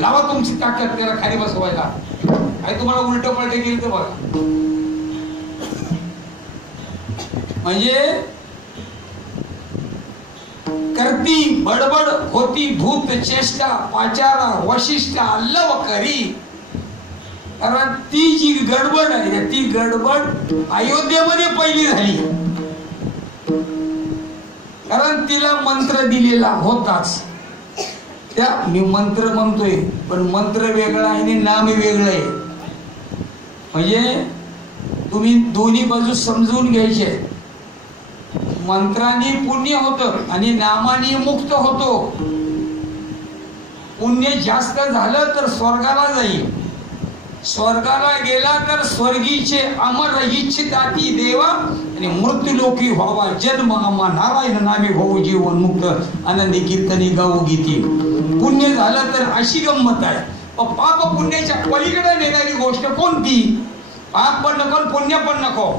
लावा तुमची ताकद त्याला खाली बसवायला. आणि तुम्हाला उलट पलट गेली तर बघा. म्हणजे करती बडबड होती भूत चेष्टा पाचारा वशिष्ठा लव करी. कारण ती जी गडबड आहे ती गडबड अयोध्येमध्ये पहिली झाली. कारण तिला मंत्र दिलेला होताच. त्या मी मंत्र म्हणतोय पण मंत्र वेगळा आहे आणि नाम वेगळं आहे. म्हणजे तुम्ही दोन्ही बाजू समजून घ्यायचे. मंत्राने पुण्य होतं आणि नामाने मुक्त होतो. पुण्य जास्त झालं तर स्वर्गाला जाईल. स्वर्गाला गेला तर स्वर्गीचे अमर इच्छिताती देवा आणि मृत्यूलोकी व्हावा जन्म आम्हा नारायण नामे भाऊ जीवन मुक्त आनंदी कीर्तनी गाऊ गीती. पुण्य झालं तर अशी गंमत आहे. पाप पुण्याच्या पलीकडे नेणारी गोष्ट कोणती? पाप पण नको पुण्य पण नको.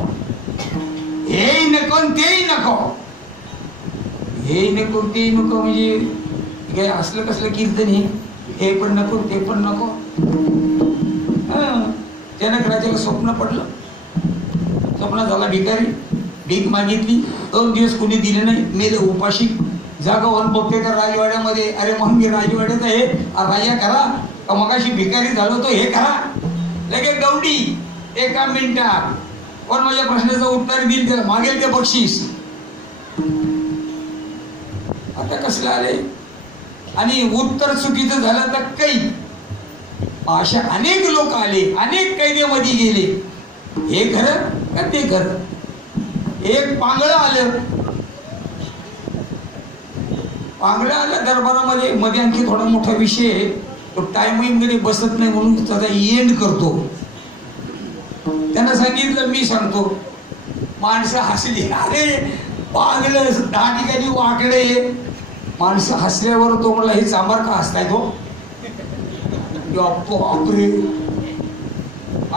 हे नको तेही नको. हे नको ते नको म्हणजे काय असलं कसलं कीर्तन हे पण नको ते पण नको. जनक राजाला स्वप्न पडलं. स्वप्न झाला भिकारी. भीक मागितली 2 दिवस कुणी दिले नाही. मेले उपाशी. जागा वन बघते तर राजवाड्यामध्ये. अरे म्हणून मी राजवाड्यात आहे राजा करा. मगाशी भिकारी झालो तो हे करा. लगेच गवडी 1 मिनिटात कोण माझ्या प्रश्नाचं उत्तर देईल त्याला मागेल ते बक्षीस. आता कसलं आले आणि उत्तर चुकीचं झालं तर काही. अशा अनेक लोक आले अनेक कैद्यामध्ये गेले. हे खरं का ते खरं. एक पांगळं आलं. पांगळं आलं दरबारामध्ये. मध्ये आणखी थोडा मोठा विषय आहे. तो टायमिंग मध्ये बसत नाही म्हणून त्याचा एंड करतो. त्यांना सांगितलं मी सांगतो. माणसं हसली. अरे पांगळं 10 ठिकाणी वाकडे. माणसं हसल्यावर तो म्हणला हे चांबार का हसताय तो. बापरे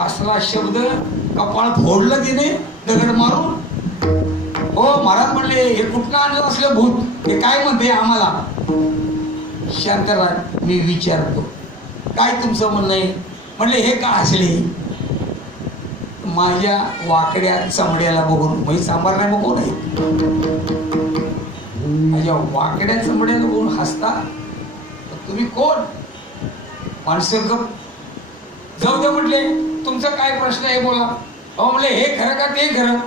असला शब्द कपाळ फोडलं तिने दगड मारून. हो महाराज म्हणले हे कुठलं आणलं असलं भूत. हे काय म्हणते आम्हाला. शांतराज मी विचारतो काय तुमचं म्हणणं आहे. म्हणले हे का हसले. माझ्या वाकड्या चमड्याला बघून. म्हणजे सांबार नाही बघू नाही. माझ्या वाकड्या चमड्याला बघून हसता. तुम्ही कोण. माणसं गप. जाऊ दे म्हटले तुमचा काय प्रश्न आहे बोला. अहो म्हणले हे खरं का ते खरं.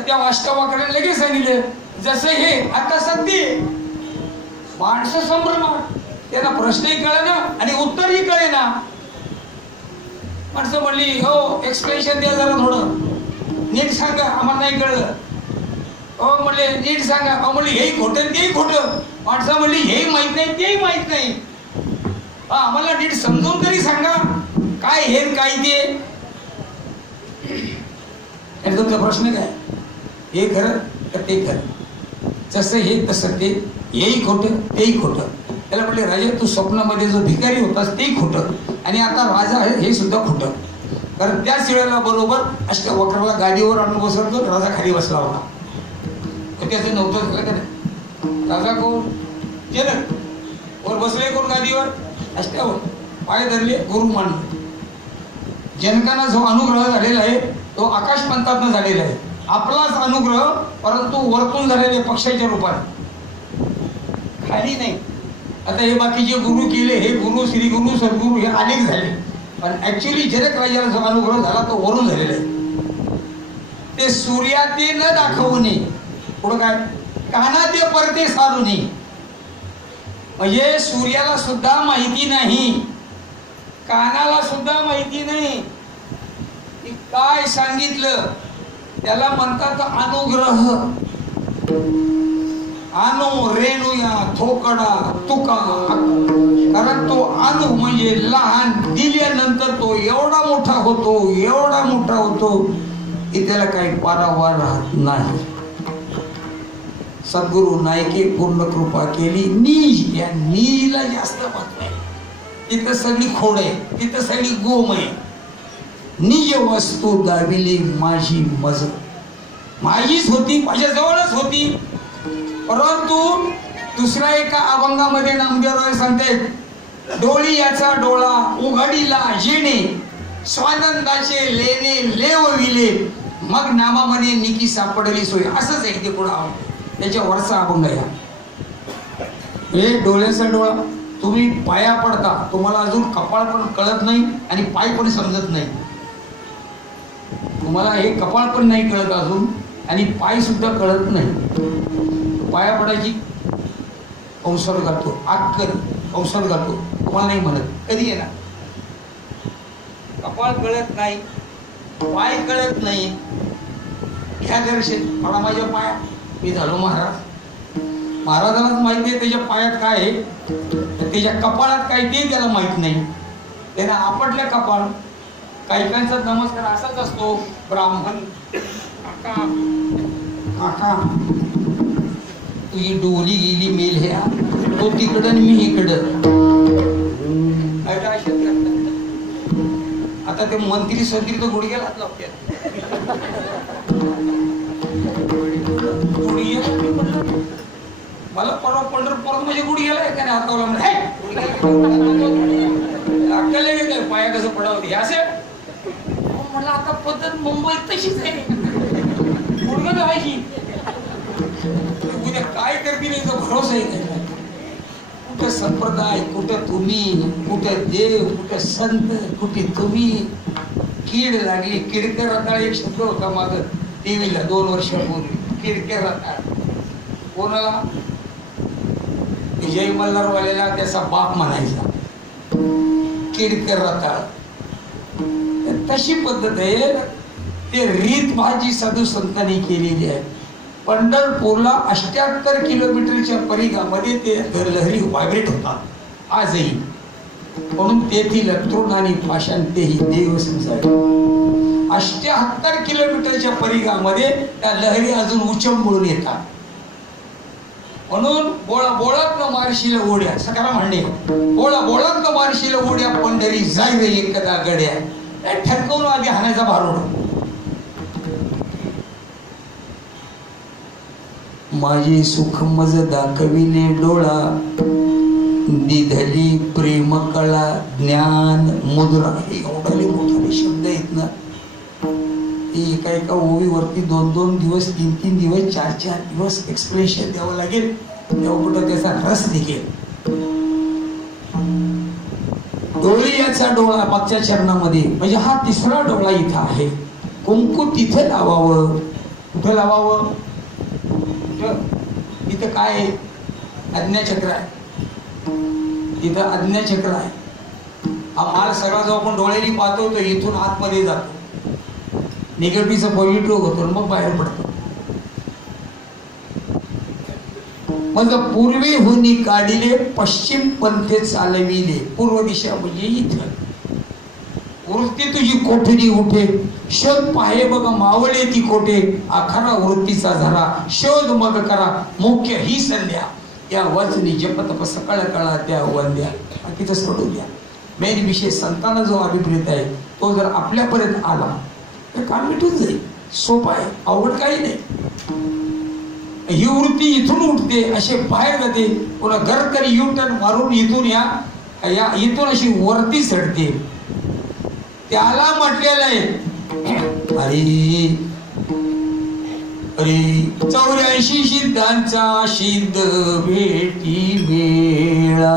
त्या वास्तवाकडे लगेच सांगितलं जसं हे आता सत्य. माणसं संभ्रमात. त्यांना प्रश्नही कळे ना आणि उत्तरही कळे ना. माणसं म्हणली हो एक्सप्लेनेशन द्या जरा थोडं. नीट सांगा आम्हाला नाही कळलं. हो म्हणले नीट सांगा. अहो म्हणले हेही खोटं तेही खोटं. माणसं म्हणली हेही माहित नाही तेही माहित नाही. आम्हाला नीट समजून तरी सांगा काय हे काय ते. तुमचा प्रश्न काय. हे खरं का ते खरं. जसं हे तसं ते. हेही खोटं तेही खोटं. त्याला म्हटले राजा तू स्वप्नामध्ये जो भिकारी होतास तेही खोटं आणि आता राजा आहे हे सुद्धा खोटं. कारण त्याच वेळेला बरोबर अष्टवक्राला गाडीवर आणून बसवतो. राजा खाली बसला होता. त्याचं नव्हतं झालं का नाही. राजा कोण. जनक. वर बसले कोण गाडीवर. अष्टावर पाय धरले गुरु मानले. जनकांना जो अनुग्रह झालेला आहे तो आकाशपंथातनं झालेला आहे. आपलाच अनुग्रह, परंतु वरतून झालेले पक्षाच्या रूपात, खाली नाही. आता हे बाकीचे गुरु केले, हे गुरु, श्री गुरु, सद्गुरु हे अनेक झाले, पण ऍक्च्युली जनक राजाला जो अनुग्रह झाला तो वरून झालेला आहे. ते सूर्याते न दाखवू नये, पुढं काय, काना ते परते सारू नये. म्हणजे सूर्याला सुद्धा माहिती नाही, कानाला सुद्धा माहिती नाही की काय सांगितलं. त्याला म्हणतात अनुग्रह. अनु रेणुया थोकडा तुका, कारण तो अनु म्हणजे लहान, दिल्यानंतर तो एवढा मोठा होतो, एवढा मोठा होतो की त्याला काही पारावार राहत नाही. सद्गुरु नायके पूर्ण कृपा केली. नीज, या नीजला जास्त महत्व आहे. तिथं सगळी खोड आहे, तिथं सगळी गोम आहे. निज वस्तू दाबिली माझी मज, माझीच होती, माझ्या जवळच होती. परंतु दुसऱ्या एका अभंगामध्ये नामदेवराय सांगतायत, डोळी याचा डोळा उघडीला जेणे, स्वानंदाचे लेणे लेवविले, मग नामामध्ये निकी सापडली सोय. असंच आहे ते पुढं, त्याच्या वरचा अभंग आहे. हे डोळ्याचा डोळा, तुम्ही पाया पडता, तुम्हाला अजून कपाळ पण कळत नाही आणि पाय पण समजत नाही. तुम्हाला हे कपाळ पण नाही कळत अजून आणि पाय सुद्धा कळत नाही. पाया पडायची कंसार घालतो, अक्कल कंसार घालतो, तुम्हाला नाही म्हणत. कधी आहे ना, कपाळ कळत नाही, पाय कळत नाही. घ्या दर्शन, मला माझ्या पाया, मी झालो महाराज. महाराजांनाच माहिती आहे त्याच्या पायात काय आहे, त्याच्या कपाळात काय ते त्याला माहित नाही. त्यानं आपटलं कपाळ. काही काहींचा नमस्कार असाच असतो, ब्राह्मण काका काका तुझी डोली गेली मेल, ह्या तो तिकडं आणि मी इकडं. आता ते मंत्री संत्री तो गुडघ्याला हात लावतात. मला परवा पंढरपूर म्हणजे गुडघ्याला आहे का नाही हात लावला, पाया कसं पडावं हे असे म्हणलं. आता पद्धत मुंबईत तशीच आहे, गुडघं लावायची. उद्या काय करतील याचा भरोसा आहे त्याला. कुठं संप्रदाय, कुठं तुम्ही, कुठं देव, कुठं संत, कुठे तुम्ही. कीड लागली, किडकर रताळ एक शब्द होता माझं टीव्हीला 2 वर्षापूर्वी. किडकर रताळ कोणाला, विजय मल्हारवाल्याला त्याचा बाप म्हणायचा, किडकर रताळ. तशी पद्धत आहे. ते रीत भाजी साधू संतांनी केलेली आहे. पंढरपूरला 78 किलोमीटरच्या परिघामध्ये ते लहरी व्हायब्रेट होतात आजही. म्हणून तेथील तृण आणि पाषाण तेही देव समजावे. 78 किलोमीटरच्या परिघामध्ये त्या लहरी अजून उचंबळून येतात. म्हणून बोळा बोळात न मारशील ओढ्या, सकाळ म्हणणे, बोळा बोळात न मारशील ओढ्या, पंढरी जाय रे एकदा गड्या. ठणकावून आधी हाणायचा भारोड. माझे सुख मज दाखविले डोळा, दिधली प्रेम कळा ज्ञान मुद्रा. हे एवढे मोठे शब्द आहेत ना, एका एका ओवीवरती 2-2 दिवस, 3-3 दिवस, 4-4 दिवस एक्सप्लेनेशन द्यावं लागेल, तेव्हा कुठं त्याचा रस निघेल. डोळी याचा डोळा मागच्या चरणामध्ये, म्हणजे हा तिसरा डोळा इथं आहे. कुंकू तिथे लावावं. कुठं लावावं? इथं काय आहे? आज्ञाचक्र आहे. इथं आज्ञाचक्र आहे. हा माल सगळा जो आपण डोळ्यांनी पाहतो तो इथून आतमध्ये जातो, निगेटिव्हचा पॉझिटिव्ह होतो, मग बाहेर पडतो. मग पूर्वी हुनी काढिले, पश्चिम पंथे चालविले. पूर्व दिशा म्हणजे इथं. वृत्ती तुझी कोठडी उठे, शोध पाहे बघ मावळे ती कोठे. आखारा वृत्तीचा झरा, शोध मग करा मुख्य ही संध्या. या वचनी जपतप सकळ कळा त्या वंद्या. बाकीचं सोडून द्या. मेन विषय संतांना जो अभिप्रेत आहे तो जर आपल्यापर्यंत आला तर काम मिटून जाईल. सोपं आहे, अवघड काही नाही. ही वृत्ती इथून उठते, असे बाहेर जाते, पुन्हा गरकरी यू टर्न मारून इथून इथून अशी वरती चढते. त्याला म्हटलेलं आहे अरे 84 सिद्धांचा सिद्ध भेटी मेळा,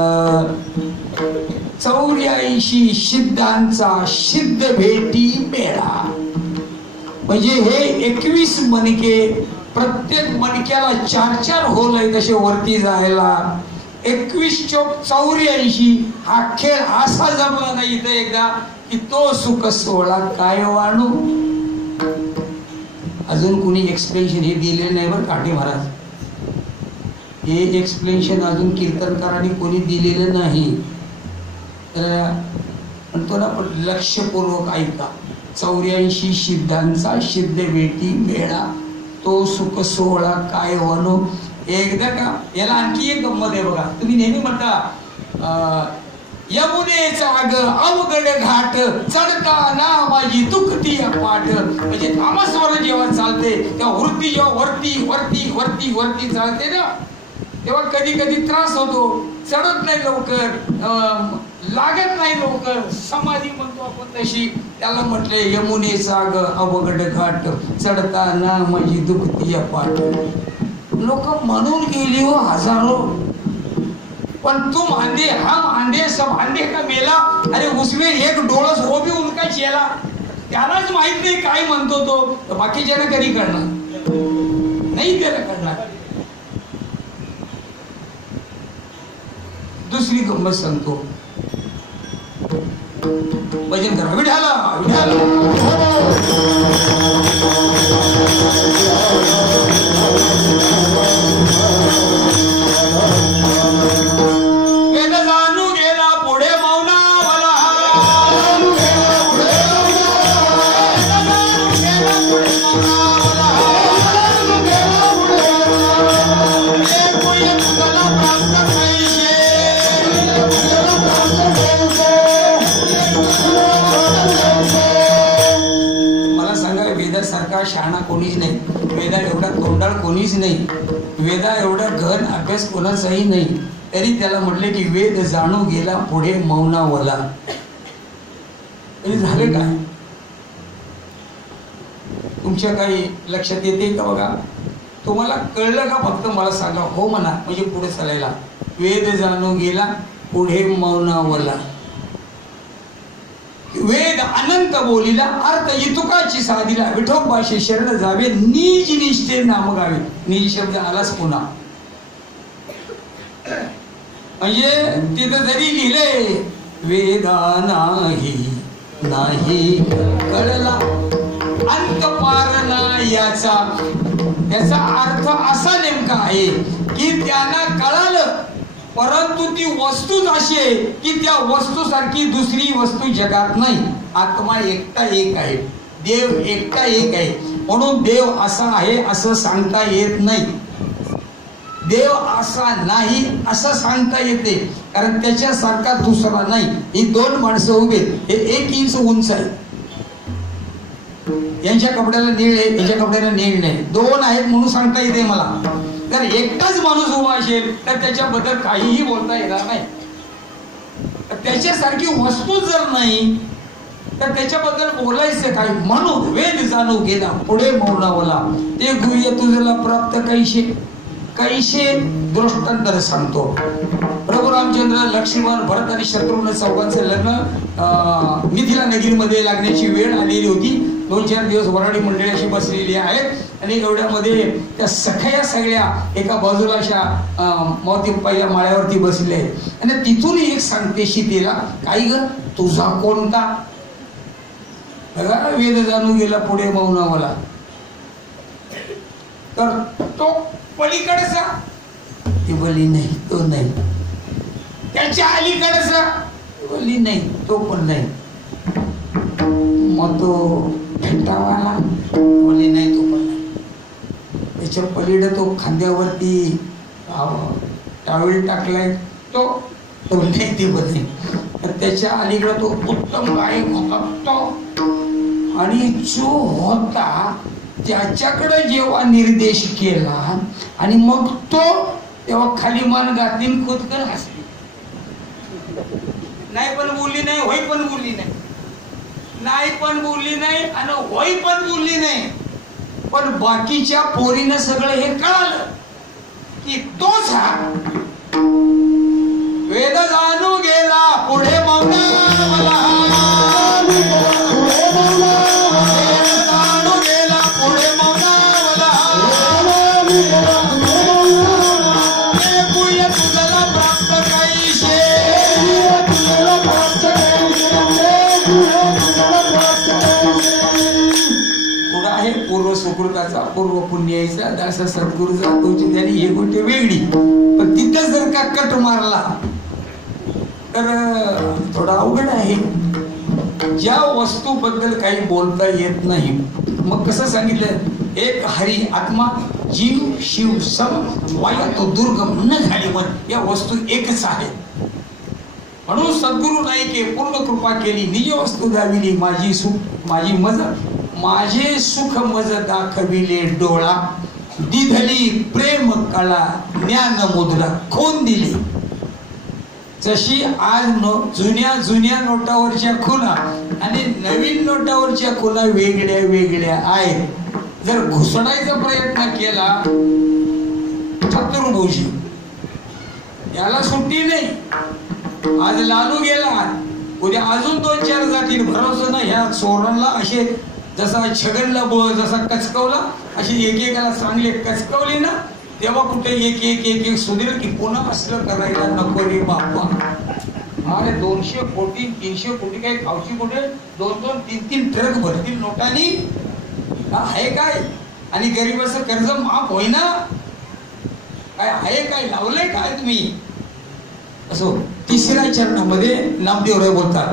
84 सिद्धांचा सिद्ध भेटी मेळा. म्हणजे हे 21 मणके, प्रत्येक मणक्याला 4-4 होल आहे तसे वरती जायला. 21 चौक 84 हा खेळ असा जमला नाही इथं एकदा की तो सुख सोहळा काय वाणू. अजून कुणी एक्सप्लेनेशन हे दिले नाही बरं काठी महाराज, हे एक्सप्लेनेशन अजून कीर्तनकारांनी कोणी दिलेलं नाही. म्हणतो ना पण लक्षपूर्वक ऐका. 84 सिद्धांचा सिद्ध भेटी मेळा, तो सुख सोहळा काय वनो. एकदा का याला आणखी एक गंमत आहे बघा. तुम्ही नेहमी म्हणता यमुनेचा ग अवघड घाट चढताना माझी दुखती पाठ. म्हणजे नामस्मरण जेव्हा चालते तेव्हा वृत्ती जेव्हा वरती वरती वरती वरती चालते ना तेव्हा कधी कधी त्रास होतो. चढत नाही लवकर, लागत नाही लवकर, समाधी म्हणतो आपण तशी. त्याला म्हटले यमुनेचा ग अवघड घाट चढताना माझी दुखती पाठ. लोक म्हणून गेली हो हजारो, पण तुम अंधे हम अंधे सब अंधे का मेला. अरे उसमें एक डोळस हो भी उनका चेला. त्यालाच माहित नाही काय म्हणतो तो, बाकीच्याला कधी करणार नाही, त्याला करणार. दुसरी गंमत सांगतो, भजन करा विठाला विठाला. वेद जाणू गेला पुढे मौनावला, मला सांगा वेदासारखा शहाणा कोणीच नाही, वेदा एवढा तोंडाळ कोणीच नाही, वेदा एवढा घन अभ्यास कोणाचाही नाही. तरी त्याला म्हटले की वेद जाणू गेला पुढे मौनावला. तरी झाले काय तुमच्या काही लक्षात येते का बघा. तुम्हाला कळलं का फक्त मला सांगा हो म्हणा म्हणजे पुढे चालायला. वेद जाणू गेला पुढे मौनावला. वेद अनंत बोलीला अर्थ इतुकाची साधीला. विठोबाशी शरण जावे निज निष्ठे नाम गावे. निज शब्द आलाच पुन्हा. म्हणजे तिथं जरी लिहिले वेदा नाही नाही कळला अंत पार ना याचा, त्याचा अर्थ असा नेमका आहे की त्यांना कळालं, परंतु ती वस्तूच अशी आहे की त्या वस्तू सारखी दुसरी वस्तू जगात नाही. आत्मा एकटा एक आहे, देव एकटा एक आहे. म्हणून देव असा आहे असं सांगता येत नाही, देव असा नाही असं सांगता येते, कारण त्याच्यासारखा दुसरा नाही. ही 2 माणसं उभे, हे 1 इंच उंच आहे, यांच्या कपड्याला नीळ आहे, यांच्या कपड्याला नीळ नाही. 2 आहेत म्हणून सांगता येते मला. जर एकटाच माणूस उभा असेल तर त्याच्याबद्दल काहीही बोलता येणार नाही. त्याच्यासारखी वस्तू जर नाही तर त्याच्याबद्दल बोलायचं काय. म्हणून वेद जाणू गेला पुढे मौनावला. ते गुह्य तुझला प्राप्त कैसे कैसे दृष्टांतर सांगतो. प्रभू रामचंद्र, लक्ष्मण, भरत आणि शत्रुघ्न चौघांचं लग्न मिथिला नगरीमध्ये लागण्याची वेळ आलेली होती. 2-4 दिवस वराडी मंडळी अशी बसलेली आहेत आणि एवढ्यामध्ये त्या सखया सगळ्या एका बाजूला अशा पहिल्या माळ्यावरती बसले आहेत. आणि तिथून एक सांगते सीतेला, काही ग तुझा कोणता. बघा वेद जाणू गेला पुढे मौनावला. तर तो पलीकडचा, ती बोलली नाही तो नाही. त्याच्या अलीकडचा, बोलली नाही तो पण नाही. मग तो फेटावाला, बोलली नाही तो पण नाही. त्याच्या पलीकडे तो खांद्यावरती टावेल टाकलाय तो नाही, ती बोलली. त्याच्या अलीकडे तो उत्तम गायक होता तो, आणि जो होता त्याच्याकडे जेव्हा निर्देश केला आणि मग तो तेव्हा खाली मान घातली खुदकन हसली. नाही पण बोलली नाही, होय पण बोलली नाही. नाही पण बोलली नाही आणि होय पण बोलली नाही. पण बाकीच्या पोरीनं सगळं हे कळालं की तोच हा वेद जाणू गेला पुढे मौना मला, जाणू गेला पुढे मौना मला, पुण्य तुझला प्राप्त काहीशे, पुढं आहे पूर्व सुकृताचा पूर्व पुण्याचा दास सद्गुरूचा तुझी त्याने ही गोष्ट वेगळी. पण तिथं जर का कट मारला तर थोडा अवघड आहे. ज्या वस्तूबद्दल काही बोलता येत नाही मग कसं सांगितलं, एक हरी आत्मा जीव शिव सम वाया तो दुर्गम न झाली मन, या वस्तू एकच आहे. म्हणून सद्गुरु नायके पूर्ण कृपा केली, निज वस्तू दाविली माझी सुख माझी मज, माझे सुख मज दाखविले डोळा, दिधली प्रेम कळा ज्ञान मुद्रा खोन दिली. जशी आज जुन्या जुन्या नोटावरच्या खुणा आणि नवीन नोटावरच्या खुणा वेगळ्या वेगळ्या आहेत. जर घुसडायचा प्रयत्न केला चतुर्भुजी याला सुट्टी नाही. आज लालू गेला उद्या अजून 2-4 जातील. भरोसा नाही ह्या चोरांना असे जसा छगनला जसा कचकवला अशी एकेकाला चांगले कचकवले ना तेव्हा कुठे एक एक एक एक सुधीर की पुन्हा असलं करायला नको रे बाप्पा. अरे 200 कोटी 300 कोटी काही खावची कुठे 2-2, 3-3 ट्रक भरतील नोटांनी आहे काय. आणि गरीबाचं कर्ज माफ होईना काय आहे काय लावलंय काय तुम्ही. असो 3ऱ्या चरणामध्ये नामदेवराय बोलतात.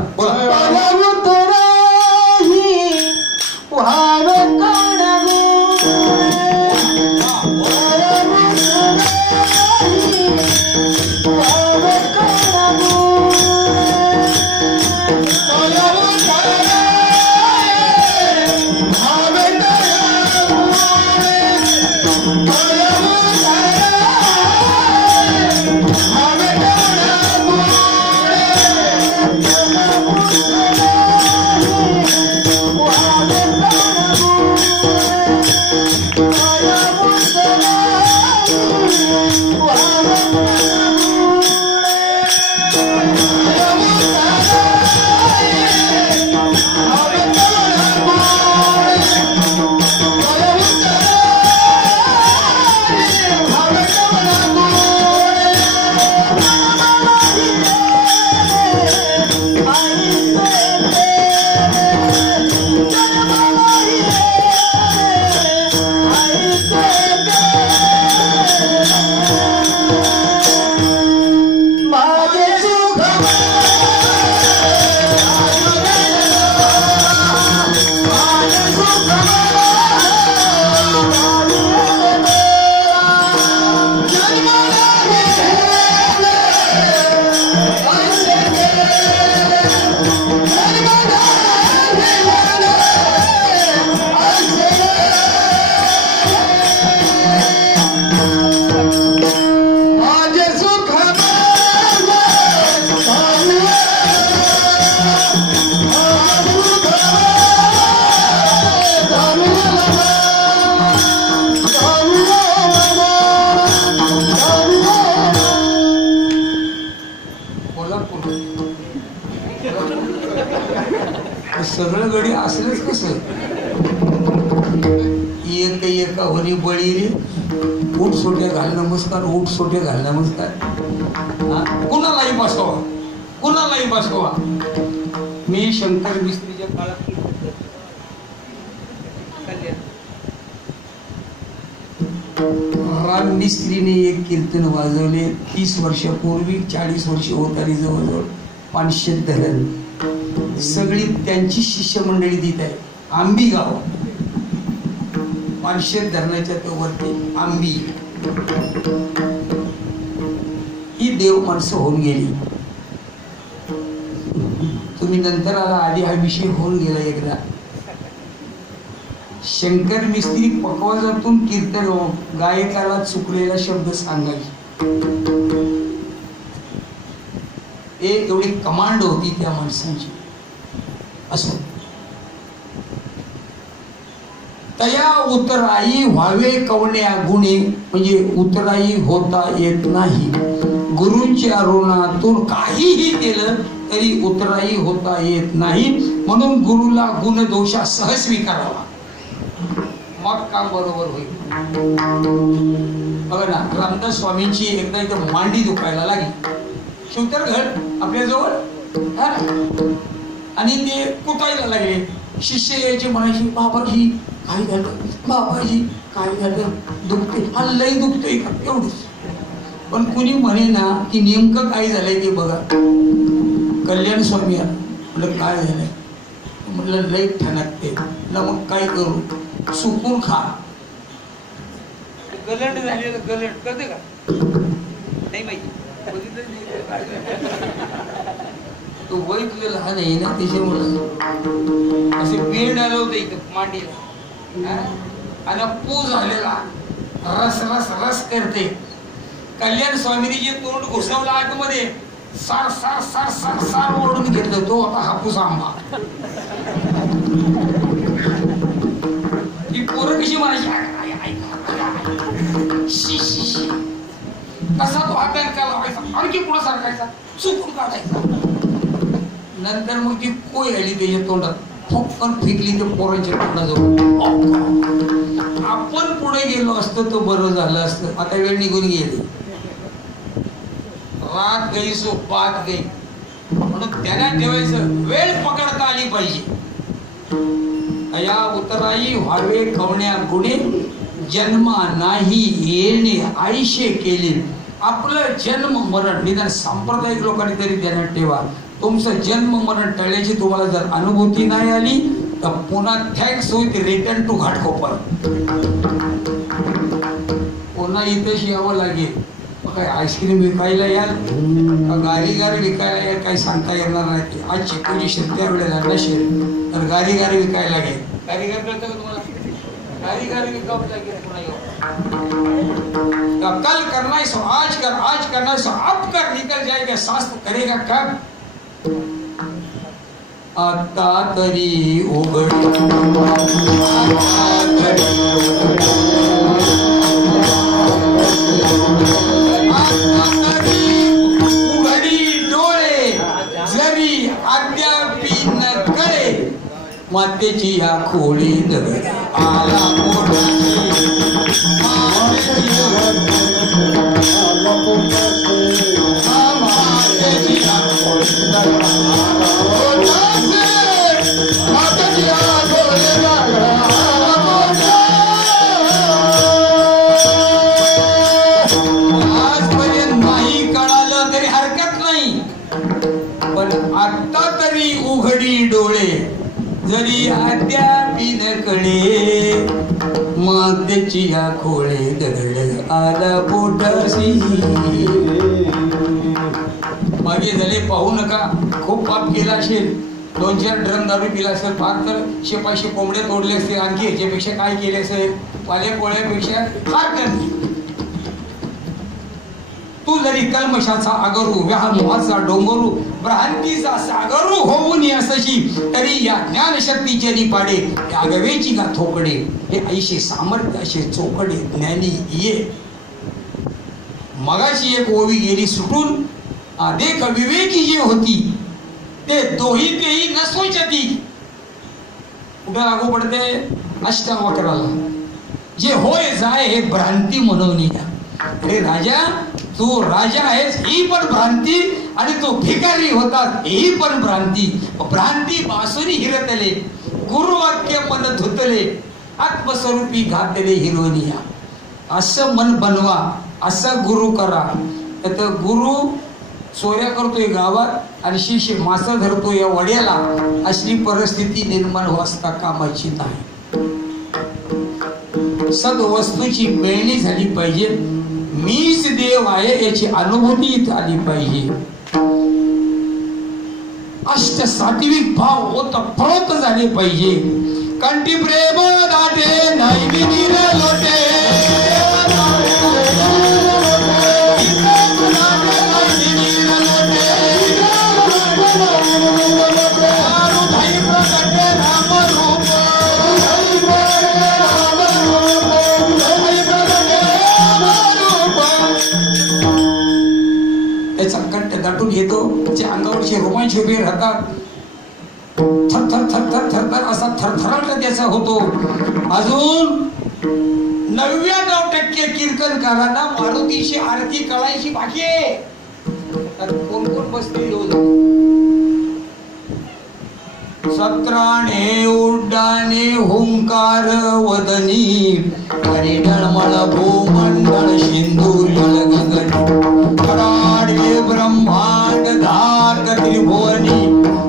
सगळं गडी असलंच कसं एक एका होरी बळी रे. उठ सोट्या घाल नमस्कार, उठ सोट्या घाल नमस्कार. कुणालाही बसवा कुणालाही बसवा. मी शंकर मिस्त्रीच्या काळात राम मिस्त्रीने एक कीर्तन वाजवले 30 वर्षापूर्वी. 40 वर्ष होत आली जवळजवळ. पानशेत धरण सगळी त्यांची शिष्यमंडळी देत आहे. आंबी गाव पानशेत धरणाच्या तो वरती आंबी ही देव माणसं होऊन गेली. तुम्ही नंतर आला आधी हा विषय होऊन गेला एकदा. शंकर मिस्त्री पकवाजातून कीर्तन गायकाला चुकलेला शब्द सांगायचे. एवढी कमांड होती त्या माणसांची. असो तया उतराई व्हावे कवण्या गुणे, म्हणजे उतराई होता येत नाही. गुरूंच्या ऋणातून काहीही केलं तरी उतराई होता येत नाही. म्हणून गुरुला गुण दोषासह स्वीकारावा, मग काम बरोबर होईल. बघा ना, रामदास स्वामींची एकदा इथं मांडी दुखायला लागली. शिवतरगड आपल्याजवळ आणि ते कुटायला लागले. शिष्य यायचे, म्हणायचे बाबाजी काय झालं, बाबाजी काय झालं, दुखते, हा लय दुखतोय का, एवढंच. पण कुणी म्हणे ना की नेमकं काय झालंय ते बघा. कल्याण स्वामी म्हटलं काय झालंय, म्हटलं लय ठणकते. मग काय करू, सुकून खा. गलंड झालेलं, गलंड करते का नाही माहिती, तो वैतले लहान आहे ना, त्याच्यामुळे असे पेड आलं होतं इथं मांडीला आणि पू झालेला रस रस रस करते. कल्याण स्वामींनी जे तोंड घुसवलं आतमध्ये, सार सार सार सार सार ओढून घेतलं. तो आता हापूस आंबा. ती पोरं कशी म्हणायची, कसा तो हातांका लावायचा, आणखी पुढे सारखायचा, चुकून काढायचा. नंतर मग ती कोय आली त्याच्या तोंडात, फक्कन फेकली ते पोरांच्या तोंडाजवळ. आपण पुढे गेलो असतो तर बरं झालं असतं. आता वेळ निघून गेली, रात गई सो बात गई. म्हणून ध्यानात ठेवायचं, वेळ पकडता आली पाहिजे. या उतराई व्हावे कवण्या गुणे, जन्मा नाही येणे आयुष्य केले. आपलं जन्म मरण, निदान सांप्रदायिक लोकांनी तरी ध्यानात ठेवा, तुमचं जन्म मरण टळल्याची तुम्हाला जर अनुभूती नाही आली तर पुन्हा thanks with return to Ghatkopar. पुन्हा इथेच यावं लागेल. काय आईस्क्रीम विकायला याल, गारीगार विकायला याल, काही सांगता येणार नाही. आज चिकूची शेतकऱ्या वेळेला नसेल तर गारीगार विकायला लागेल. गारीगार कळतं का तुम्हाला, गारीगार विकावं लागेल. पुन्हा कल करना है सो आज कर, आज करना है सो अब कर, निकल जाएगा शास्त्र करेगा कब. आता तरी उघडी डोळे, जरी अद्यापी न कळे, मातेची या खोली दगड आला आजपर्यंत नाही कळालं तरी हरकत नाही, पण आता तरी उघडी डोळे, जरी अद्यापी न कळे, मातेची या खोळे दगड आला पोटाशी. मागे झाले पाहू नका, खूप पाप केला असेल, 2-4 ड्रम दारू पिला असेल, फार तर 100-500 कोंबड्या तोडले असतील, आणखी ह्याच्यापेक्षा काय केले असेल, पाल्या पोळ्यापेक्षा फार कमी. तू जरी कल्मशाचा आगरू, व्यामोहाचा डोंगरू, भ्रांतीचा सागरू होऊन असशी, तरी या ज्ञानशक्तीचे निपाडे, आगवेची गा थोकडे, हे ऐशे सामर्थ्य असे चोकडे ज्ञानी ये. मगाशी एक ओवी गेली सुटून, देख विवेकी जे होती ते दोही तेही न सोचती. कुठे लागू पडते, अष्टावक्राला, जे होय जाय हे भ्रांती म्हणून या. अरे राजा, तू राजा आहेस ही पण भ्रांती, आणि तू भिकारी होतास ही पण भ्रांती. भ्रांती बासुरी हिरतले, गुरुवाक्य मन धुतले, आत्मस्वरूपी घातले हिरोनिया. असं मन बनवा, असा गुरु करा. तर गुरु चोऱ्या करतोय गावात आणि शिष्य मासा धरतो या वड्याला, अशी परिस्थिती निर्माण होता कामाची नाही. सद्वस्तूची पेरणी झाली पाहिजे, मीच देव आहे याची अनुभूती झाली पाहिजे. अष्ट सात्विक भाव ओतप्रोत झाले पाहिजे. कंठी प्रेम दाटे नाही विनीर लोटे, राम रूप वाटून घेतो, त्याच्या अंगावरचे रोमांच उभे राहतात, थरथर थरथर थरथर असा थरथराट त्याचा होतो. अजून 99% कीर्तनकारांना मारुतीची आरती कळायची बाकी आहे. कोण कोण बसले सत्राणे उड्डाणे हुंकार वदनी परिडळमळ भूमंडळ सिंधू जलगगनी कराडे ब्रह्मांड धाक त्रिभुवनी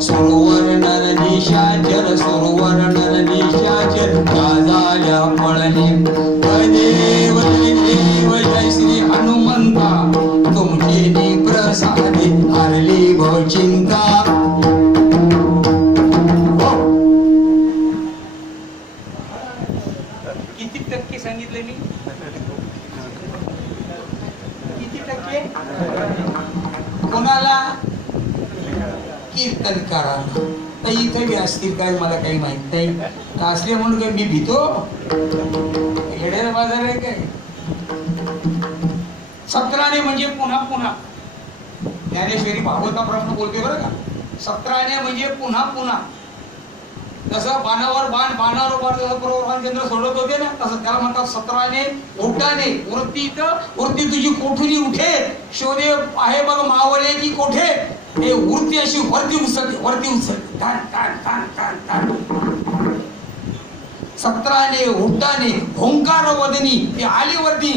सुरवर नर निशाचर सुरवर नर निशाचर झाल्या पळणी देव देव जय श्री हनुमंता तुमचे प्रसादे हरली भवचिंता. किती टक्के सांगितले मी? किती टक्के? कोणाला? कीर्तनकारांना. तर इथे बी असतील काय मला काही माहित नाही. असले म्हणून काय मी भीतो? येड्याला बाजार आहे काय? सत्राणे म्हणजे पुन्हा पुन्हा. ज्ञानेश्वरी भागवताप्रमाणे बोलते बरं का. सत्राणे म्हणजे पुन्हा पुन्हा. जसं बाणावर बाण बाणावर बाण जसं बरोबर रामचंद्र सोडत होते ना, तसं त्याला म्हणतात सत्राणे उड्डाणे. वृत्ती वृत्ती तुझी कोठुरी उठे शोधे आहे बघ मावल्याची कोठे. हे वृत्ती अशी वरती उचलते वरती उचलते ताण ताण ताण ताण ताण. सत्राणे उड्डाणे होंकार वदनी ते आली वरती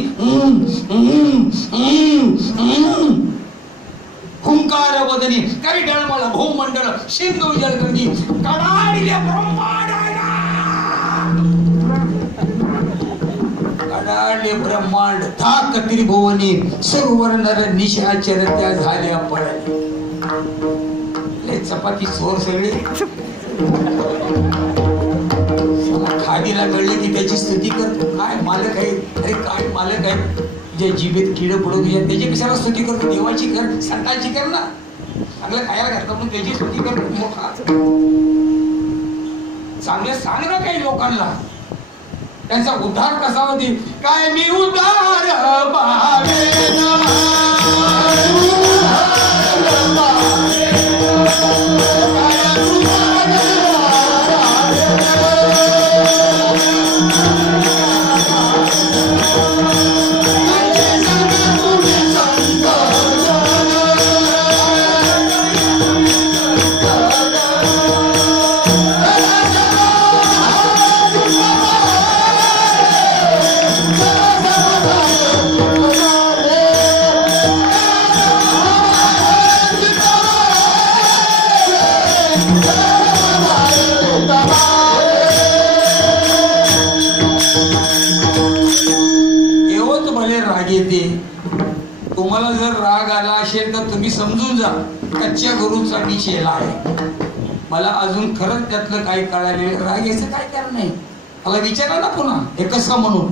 हुंकार वदनी काही डळमळ भूमंडळ सिंधू जलगगनी कडाडले ब्रह्मांड कडाडले ब्रह्मांड धाक त्रिभुवनी सुरवर नर निशाचर त्या झाल्या पळणी. चपाती चोर सगळे खादीला कळले की त्याची स्तुती करतो. काय मालक आहे, अरे काय मालक आहे, जे जीभेत किड पडू दे त्याची कशाला स्तुती करतो. देवाची कर संतांची कर ना. चांगलं खायला घातलं म्हणून त्याची स्तुती करतो. मोठा चांगलं सांग ना काही लोकांना, त्यांचा उद्धार कसा होते. काय मी उद्धार तुम्हाला जर राग आला असेल तर तुम्ही समजून जा कच्च्या गुरूचा मी चेला आहे. मला अजून खरंच त्यातलं काही कळालेलं राग याचं काय कारण नाही. मला विचारा ना पुन्हा हे कसं म्हणून.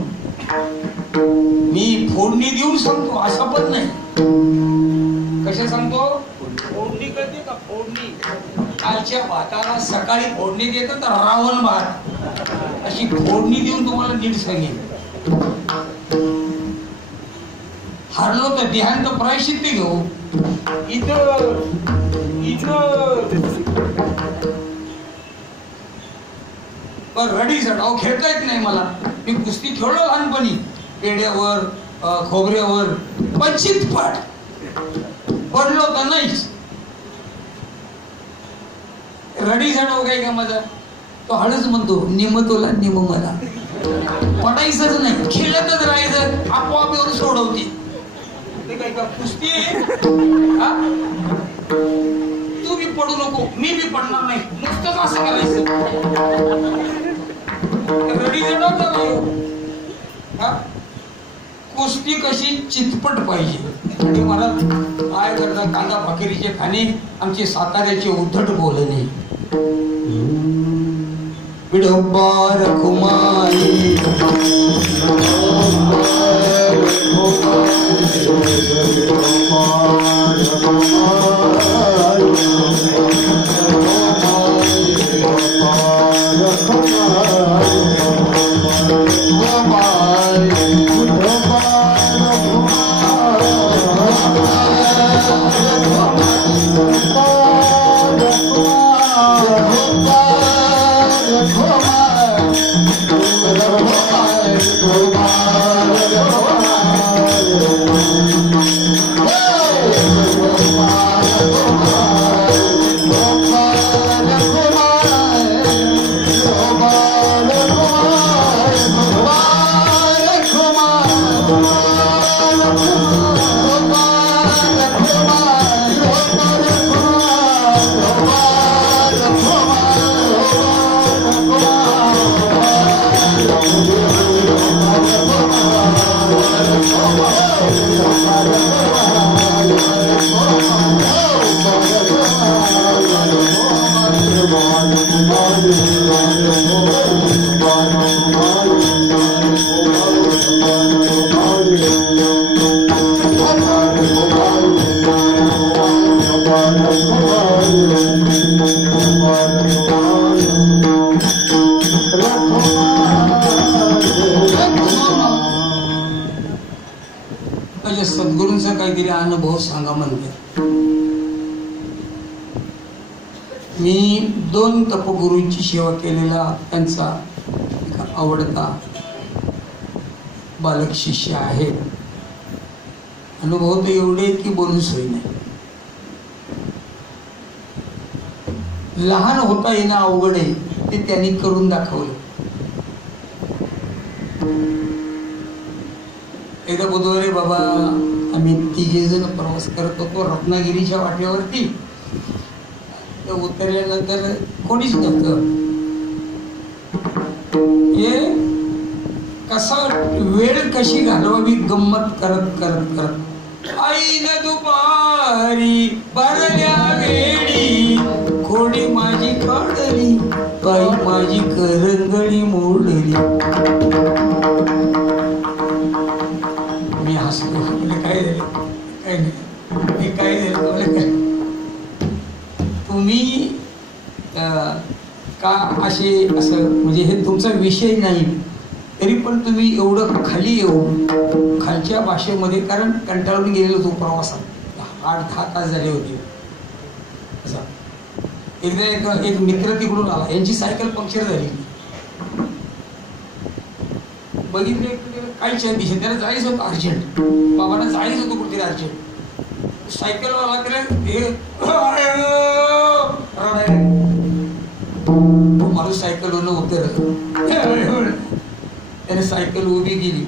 मी फोडणी देऊन सांगतो असं पण नाही. कशा सांगतो? फोडणी करते का फोडणी. कालच्या भाताला सकाळी फोडणी देतात तर रावण भात अशी फोडणी देऊन तुम्हाला नीट सांगेल. हरलो तर देहांत प्रायश्चित्त घेऊ. इथं पण रडी चढाव खेळता येत नाही मला. मी कुस्ती खेळलो लहानपणी पेड्यावर खोबऱ्यावर 25 पाठ पडलो तर नाहीच. रडी चढाव काय का माझा तो हळूच म्हणतो निम तुला निम मला. पडायचंच नाही खेळतच राहायचं आपोआप येऊन सोडवते. काय का कुस्ती तू बी पडू नको मी बी पडणार नाही नुसतंच असं करायचं. रडी कुस्ती कशी चितपट पाहिजे. आणि मला काय करता कांदा भाकरीचे खाणे आमचे साताऱ्याचे उद्धट बोलणे. विडंबार कुमारी Oh, सद्गुरूंचा काहीतरी अनुभव सांगा म्हणते. मी 2 तपगुरूंची सेवा केलेला त्यांचा आवडता बालक शिष्य आहे. अनुभव तर एवढे की बोलून सोय नाही. लहान होता येणं अवघड आहे ते त्यांनी करून दाखवलं. एकदा बुधवारी बाबा आम्ही 3 जण प्रवास करत होतो रत्नागिरीच्या वाटेवरती. उतरल्यानंतर कोणीच नव्हतं. हे कसा वेळ कशी घालवावी गंमत करत करत करत आईन दुपारी भरल्या वेळी खोडी माझी काढली बाई माझी करंगळी मोडली. मी हसलो. काय झालं? काय नाही. काय झालं तुम्हाला? काय तुम्ही का असं म्हणजे हे तुमचा विषय नाही तरी पण तुम्ही एवढं खाली येऊन खालच्या भाषेमध्ये, कारण कंटाळून गेलेलो तो प्रवासात 8-10 तास झाले होते. एकदा एक मित्र तिकडून आला. यांची सायकल पंक्चर झाली. बघितले काही छान दिशे त्याला जायचं होतं अर्जंट. बाबांना जायचं होतं कुठेतरी अर्जंट. सायकलवाला माणूस सायकलवरनं उतरलं. त्याने सायकल उभी केली.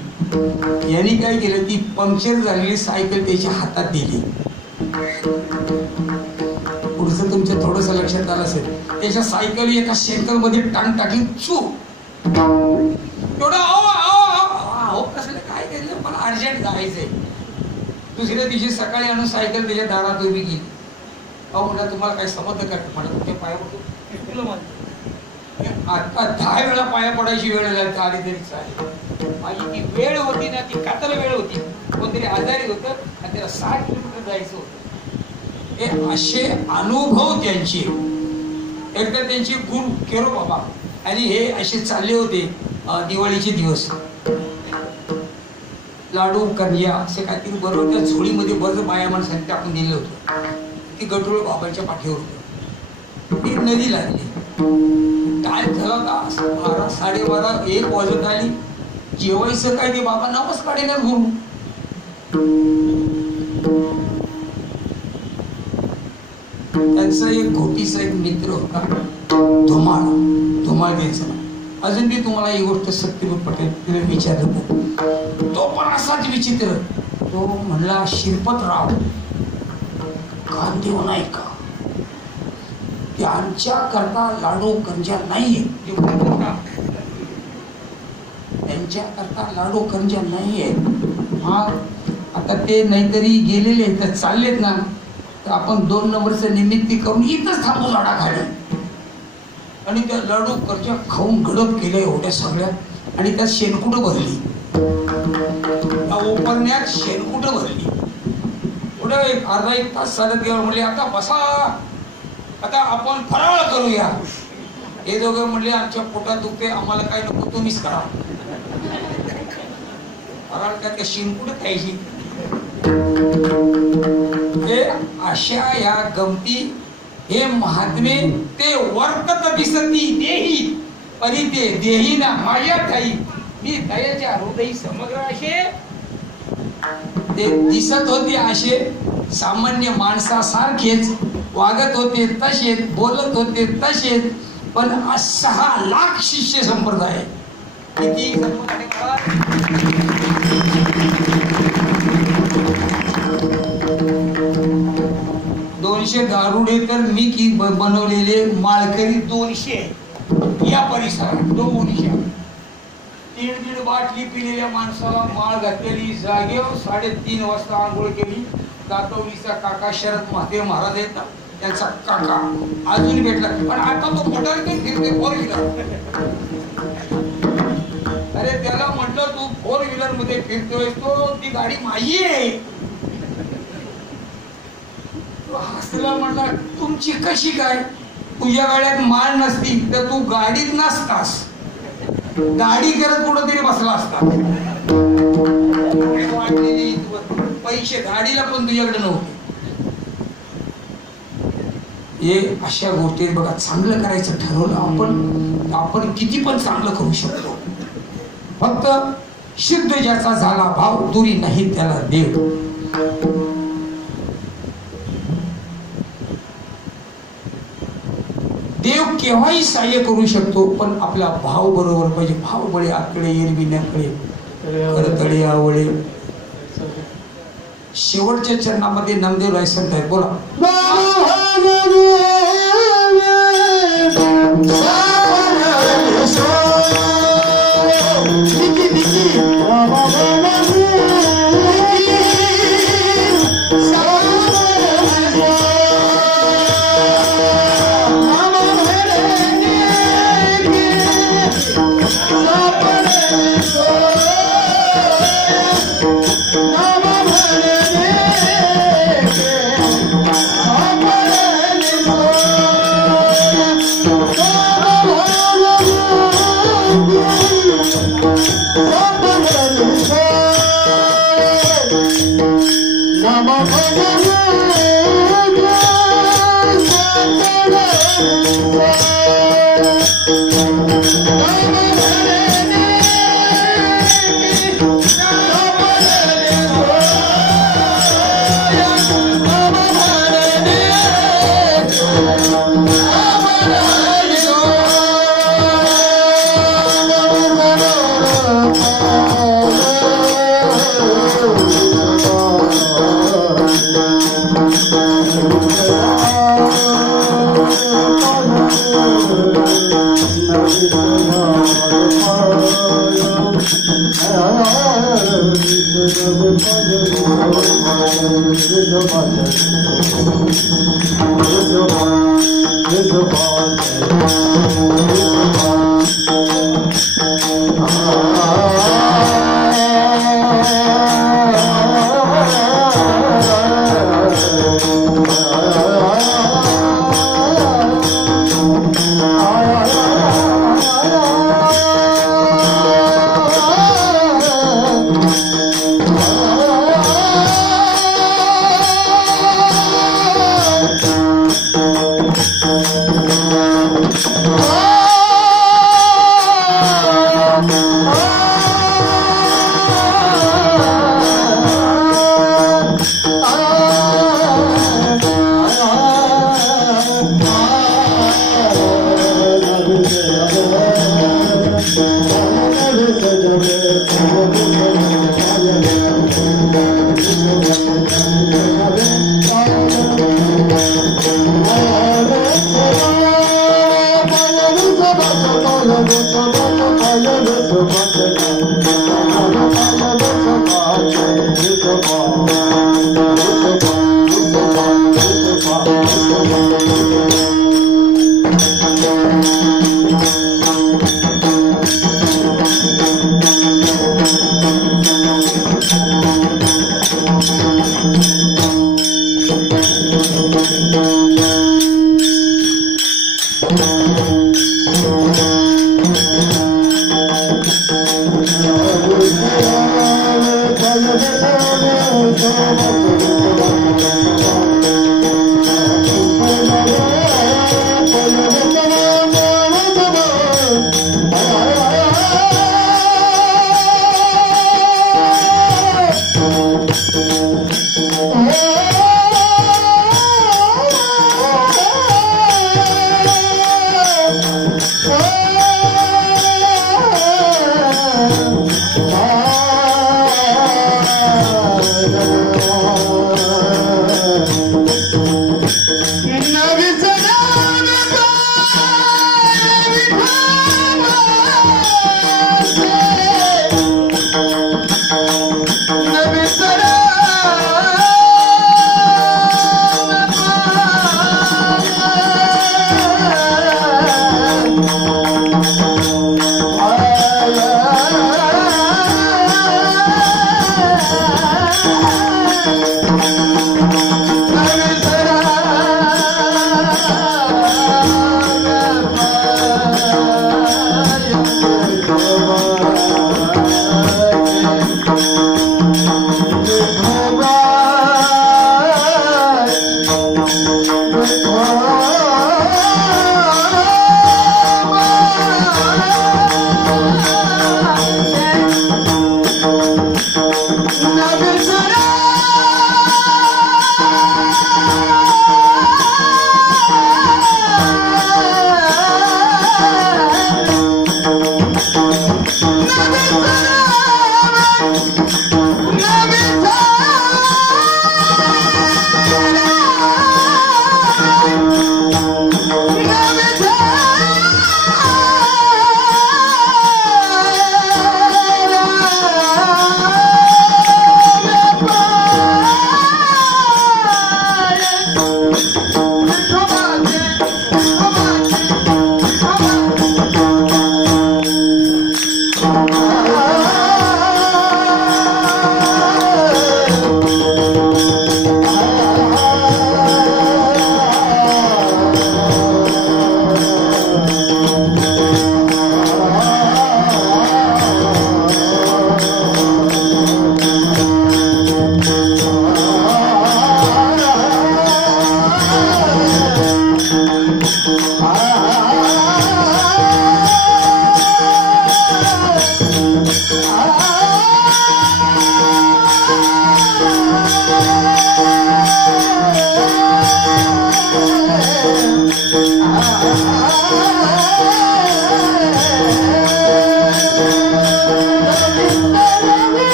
यांनी काय केलं, ती पंक्चर झालेली सायकल त्याच्या हातात दिली. पुढचं तुमच्या थोडंसं लक्षात आलं असेल. त्याच्या सायकल एका शेकल मध्ये टांग टाकली. चूक एवढा कसलं काय केलं, मला अर्जंट जायचंय. दुसऱ्या दिवशी सकाळी आणून सायकल त्याच्या दारात उभी केली. अहो म्हणलं तुम्हाला काय समजतं का? म्हणलं तुमच्या पाया पडतो. आता 10 वेळा पाया पडायची वेळ आली तरी चालेल. माझी ती वेळ होती ना, ती कातर वेळ होती. कोणतरी आजारी होतं आणि त्याला 60 किलोमीटर जायचं होतं. हे असे अनुभव त्यांचे. एकदा त्यांचे गुरु केरो बाबा आणि हे असे चालले होते. दिवाळीचे दिवस लाडू करंज्या असे काहीतरी बरोबर त्या झोळीमध्ये बरं बाया माणसांनी टाकून दिलं होतं. ती गटोळ बाबांच्या पाठीवर होतं. ती नदी लागली. काय झालं का 12, 12:30, 1 वाजत आली. जेवायचं काय ते बाबा नावच काढेनार गुरु. त्यांचा एक घोटीचा एक मित्र होता धुमाळ द्यायचा. अजून मी तुम्हाला ही गोष्ट सत्यरूप पटेल तिला विचारलं. तो पण असाच विचित्र. तो म्हणला शिरपतराव कान देऊ नाही का? त्यांच्या करता लाडू करंज्या नाहीये. त्यांच्या करता लाडू करंज्या नाहीये. हा आता ते नाहीतरी गेलेले तर चाललेत ना, तर आपण 2 नंबरचं निमित्त करून इथंच थांबू झाडाखाली. आणि त्या लाडू करंज्या खाऊन गडप केल्या एवढ्या सगळ्या. आणि त्यात शेणकुटं भरली. त्या उपरण्यात शेणकुटं भरली. पुढे अर्धा 1 तास चालत गेला. म्हणले आता बसा, आता आपण फराळ करूया. हे दोघं म्हणले आमच्या पोटात दुखते, आम्हाला काय नको, तुम्हीच करा फराळ. त्या शेणकुटं खायची. हे अशा या गमती, हे महात्मे ते वर्तत दिसती देही परिते देही ना माझ्या ठाई मी दयाच्या हृदयी समग्र. असे ते दिसत होते, असे सामान्य माणसासारखेच वागत होते, तसेच बोलत होते, तसेच. पण 6 लाख शिष्य संप्रदाय. किती दोनशे दारुडे तर मी बनवलेले माळकरी 200 या परिसरात. 2-3 बाटली पिलेल्या माणसाला माळ घातलेली. जागेवर 3:30 वाजता आंघोळ केली. दातवलीचा काका शरद महादेव महाराज येतात, त्यांचा काका अजून भेटला. पण आता तो मोटार घेऊन फिरते 4 व्हीलर. अरे त्याला म्हटलं तू 4 व्हीलर मध्ये फिरतोय, तो ती गाडी माझी आहे. हसला म्हणला, तुमची कशी काय? तुझ्या गाड्यात माळ नसती तर तू गाडीत नसतास, गाडी करत कुठंतरी बसला असता. पैसे गाडीला पण तुझ्याकडे नव्हते. हे अशा गोष्टी बघा, चांगलं करायचं ठरवलं आपण किती पण चांगलं करू शकतो. फक्त शुद्ध ज्याचा झाला भाव, दुरी नाही त्याला देव. देव केव्हाही सहाय्य करू शकतो, पण आपला भाव बरोबर पाहिजे. भाव बळे आकडे एरविण्याकडे करतळे आवळे. शेवटच्या चरणामध्ये नामदेव राय संत आहेत. बोला.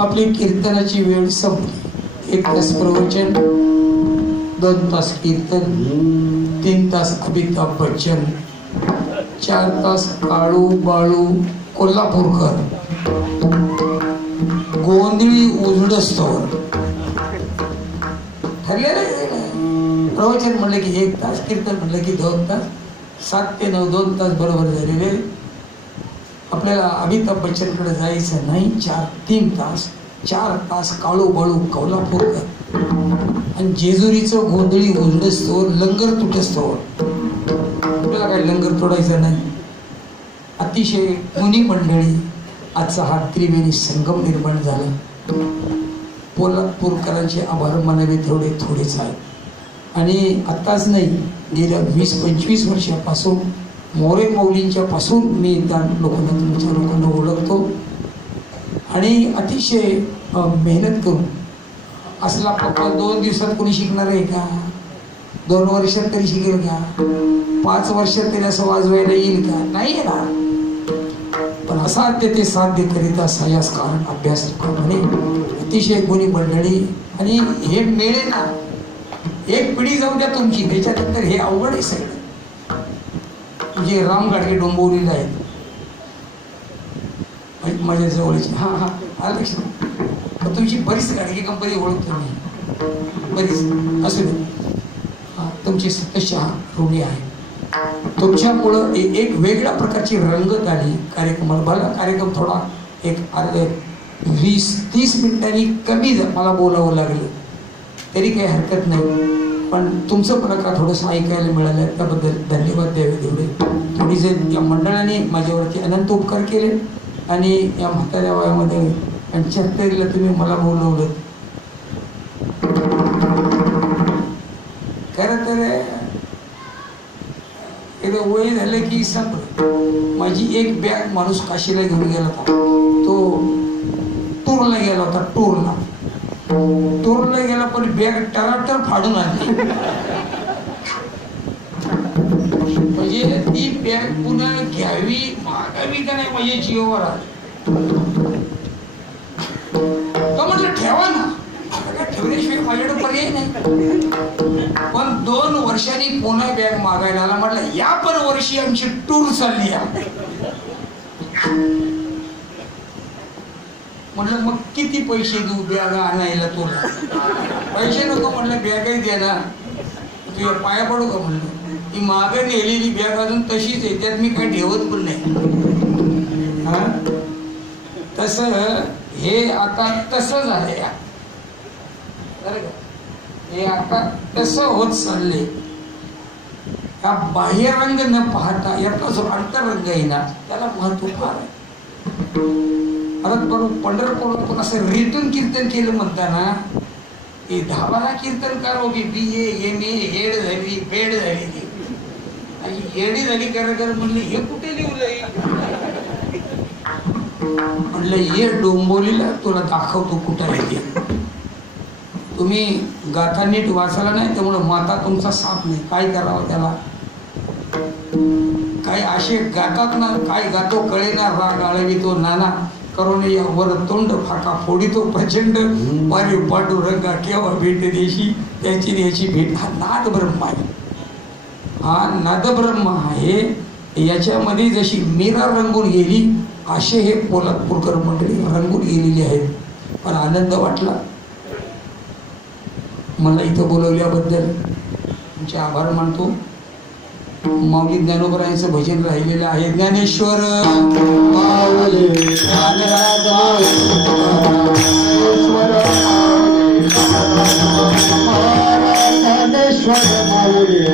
आपली कीर्तनाची वेळ संपली. 1 तास प्रवचन, 2 तास कीर्तन, 3 तास अमिताभ बच्चन, 4 तास काळू बाळू कोल्हापूरकर, गोंधळी उजडस्तवर ठरलेलं. प्रवचन म्हणलं की 1 तास, कीर्तन म्हणलं की 2 तास, 7 ते 9 2 तास बरोबर झालेले. आपल्याला अमिताभ बच्चनकडे जायचं नाही. 3 तास 4 तास काळू बाळू कोल्हापूरकर आणि जेजुरीचं गोंधळी उजडस्तोवर लंगर तुटस्तोवर. आपल्याला काय लंगर तोडायचं नाही. अतिशय मुनी मंडळी आजचा हा त्रिवेणी संगम निर्माण झाला. पोलादपूरकरांचे आभार मानावे तेवढे थोडेच आहेत. आणि आत्ताच नाही, गेल्या 20-25 वर्षापासून मोरे माऊलींच्या पासून मी त्या लोकांना तुमच्या लोकांना ओळखतो. आणि अतिशय मेहनत करून असला पप्पा 2 दिवसात कोणी शिकणार आहे का? 2 वर्षात तरी शिकेल का? 5 वर्षात तरी असं वाजवायला येईल का? नाही येणार. पण असाध्य ते साध्य करिता सायास कारण अभ्यास म्हणे अतिशय गुणी मंडळी. आणि हे मेळे ना, एक पिढी जाऊ द्या तुमची, त्याच्यानंतर हे अवघड आहे सगळं. जे राम गाडगे डोंबिवलीला आहेत माझ्या जवळची, हा हा आलं लक्षात. पण तुमची बरीच गाडगे कंपनी ओळखतो मी, बरीच असू दे. तुमची सदस्य ऋणी आहे. तुमच्यामुळं एक वेगळ्या प्रकारची रंगत आली कार्यक्रमाला. मला कार्यक्रम थोडा एक अर्ध्या 20-30 मिनिटांनी कमी मला बोलावं लागलं तरी काही हरकत नाही. पण तुमचं मला का थोडंसं ऐकायला मिळालं त्याबद्दल धन्यवाद द्यावे तेवढे. थोडीसे या मंडळाने माझ्यावरती अनंत उपकार केले. आणि या म्हाताऱ्या वयामध्ये 75ला तुम्ही मला बोलवलं. खरं तर एकदा वय झालं की संपलं. माझी एक बॅग माणूस काशीला घेऊन गेला होता. तो टूरला गेला होता. टूरला गेला पण बॅग टराटर फाडून आणली. म्हणजे ती बॅग पुन्हा घ्यावी मागावी का नाही माझ्या जीवावर आली. तो म्हटलं ठेवा ना, ठेवल्याशिवाय माझ्याकडे पर्याय नाही. पण 2 वर्षांनी पुन्हा बॅग मागायला आला. म्हटलं या पण वर्षी आमची टूर चालली आहे. म्हटलं मग किती पैसे देऊ बॅग आणायला तुला? पैसे नको म्हटलं, बॅगही दे ना. तुझ्या पाया पडू का म्हणलं. ती मागे नेलेली बॅग अजून तशीच आहे, त्यात मी काही ठेवत पण नाही. हा तसं हे आता तसं झालंय. हे आता तसं होत चालले. हा बाह्य रंग न पाहता यातला जो अंतररंग आहे ना त्याला महत्व फार आहे. परत बरोबर पंढरपूरला पण असं रिटर्न कीर्तन केलं म्हणताना हे 10-12 कीर्तनकार होती. BA MA हेड झाली, फेड झाली. आणि हेडी झाली कर म्हणली हे कुठे लिहिलंय? म्हणलं ये डोंबिवलीला तुला दाखवतो कुठं आहे ते. तुम्ही गाथा नीट वाचायला नाही त्यामुळं माता तुमचा साप नाही. काय करावं त्याला? काय असे गातात ना, काय गातो कळेना. राग आळवितो नाना करून वर तोंड फाका फोडितो प्रचंड. पारे पांडू रंगा केव्हा भेट देशी त्याची द्यायची भेट. हा नाद ब्रह्म आहे. हा नाद ब्रह्म आहे. याच्यामध्ये जशी मीरा रंगून गेली असे हे पोलादपूरकर मंडळी रंगून गेलेली आहेत. पण आनंद वाटला. मला इथं बोलवल्याबद्दल तुमचे आभार मानतो. माऊली ज्ञानोबरायांचं भजन राहिलेलं आहे. ज्ञानेश्वर माऊली ज्ञानराज ज्ञानेश्वर माऊली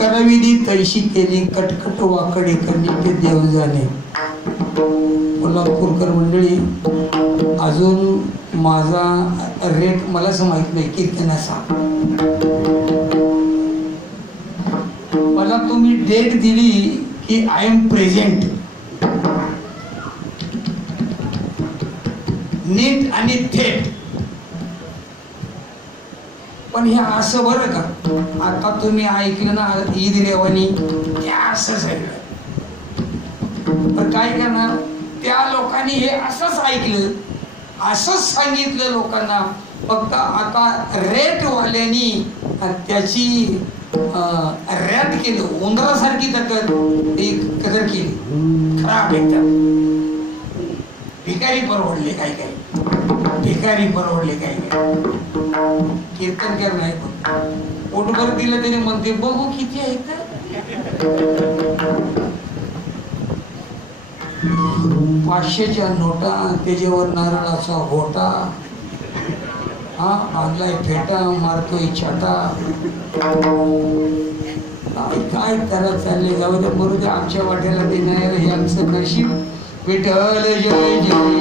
करविधी तळशी केली कटकट वाकडे कमी ते देव जाणे. कोल्हापूरकर मंडळी अजून माझा रेट मलाच माहित नाही कीर्तनाचा. मला तुम्ही डेट दिली की आय एम प्रेझेंट. नीट आणि थेट पण हे असं बरं का, आता तुम्ही ऐकलं ना ईद रेवानी, ते असं सगळं. पण काय करणार, त्या लोकांनी हे असंच ऐकलं, असंच सांगितलं लोकांना. फक्त आता रेटवाल्यांनी त्याची रॅट केलं, उंदरासारखी कदर केली. खराब एकदम. भिकारी परवडले काय काय, भिकारी परवडले काय काय. कीर्तनकार नाही, पण पोटभर दिलं तरी म्हणते बघू किती आहे का. 500च्या नोटा, त्याच्यावर नारळाचा गोटा, हा आणलाय फेटा, मारतोय छाटा. काय त्याला चालले, जाऊ दे मरू दे, आमच्या वाट्याला देणार हे आमचं नशीब. विठ्ठल जय जय.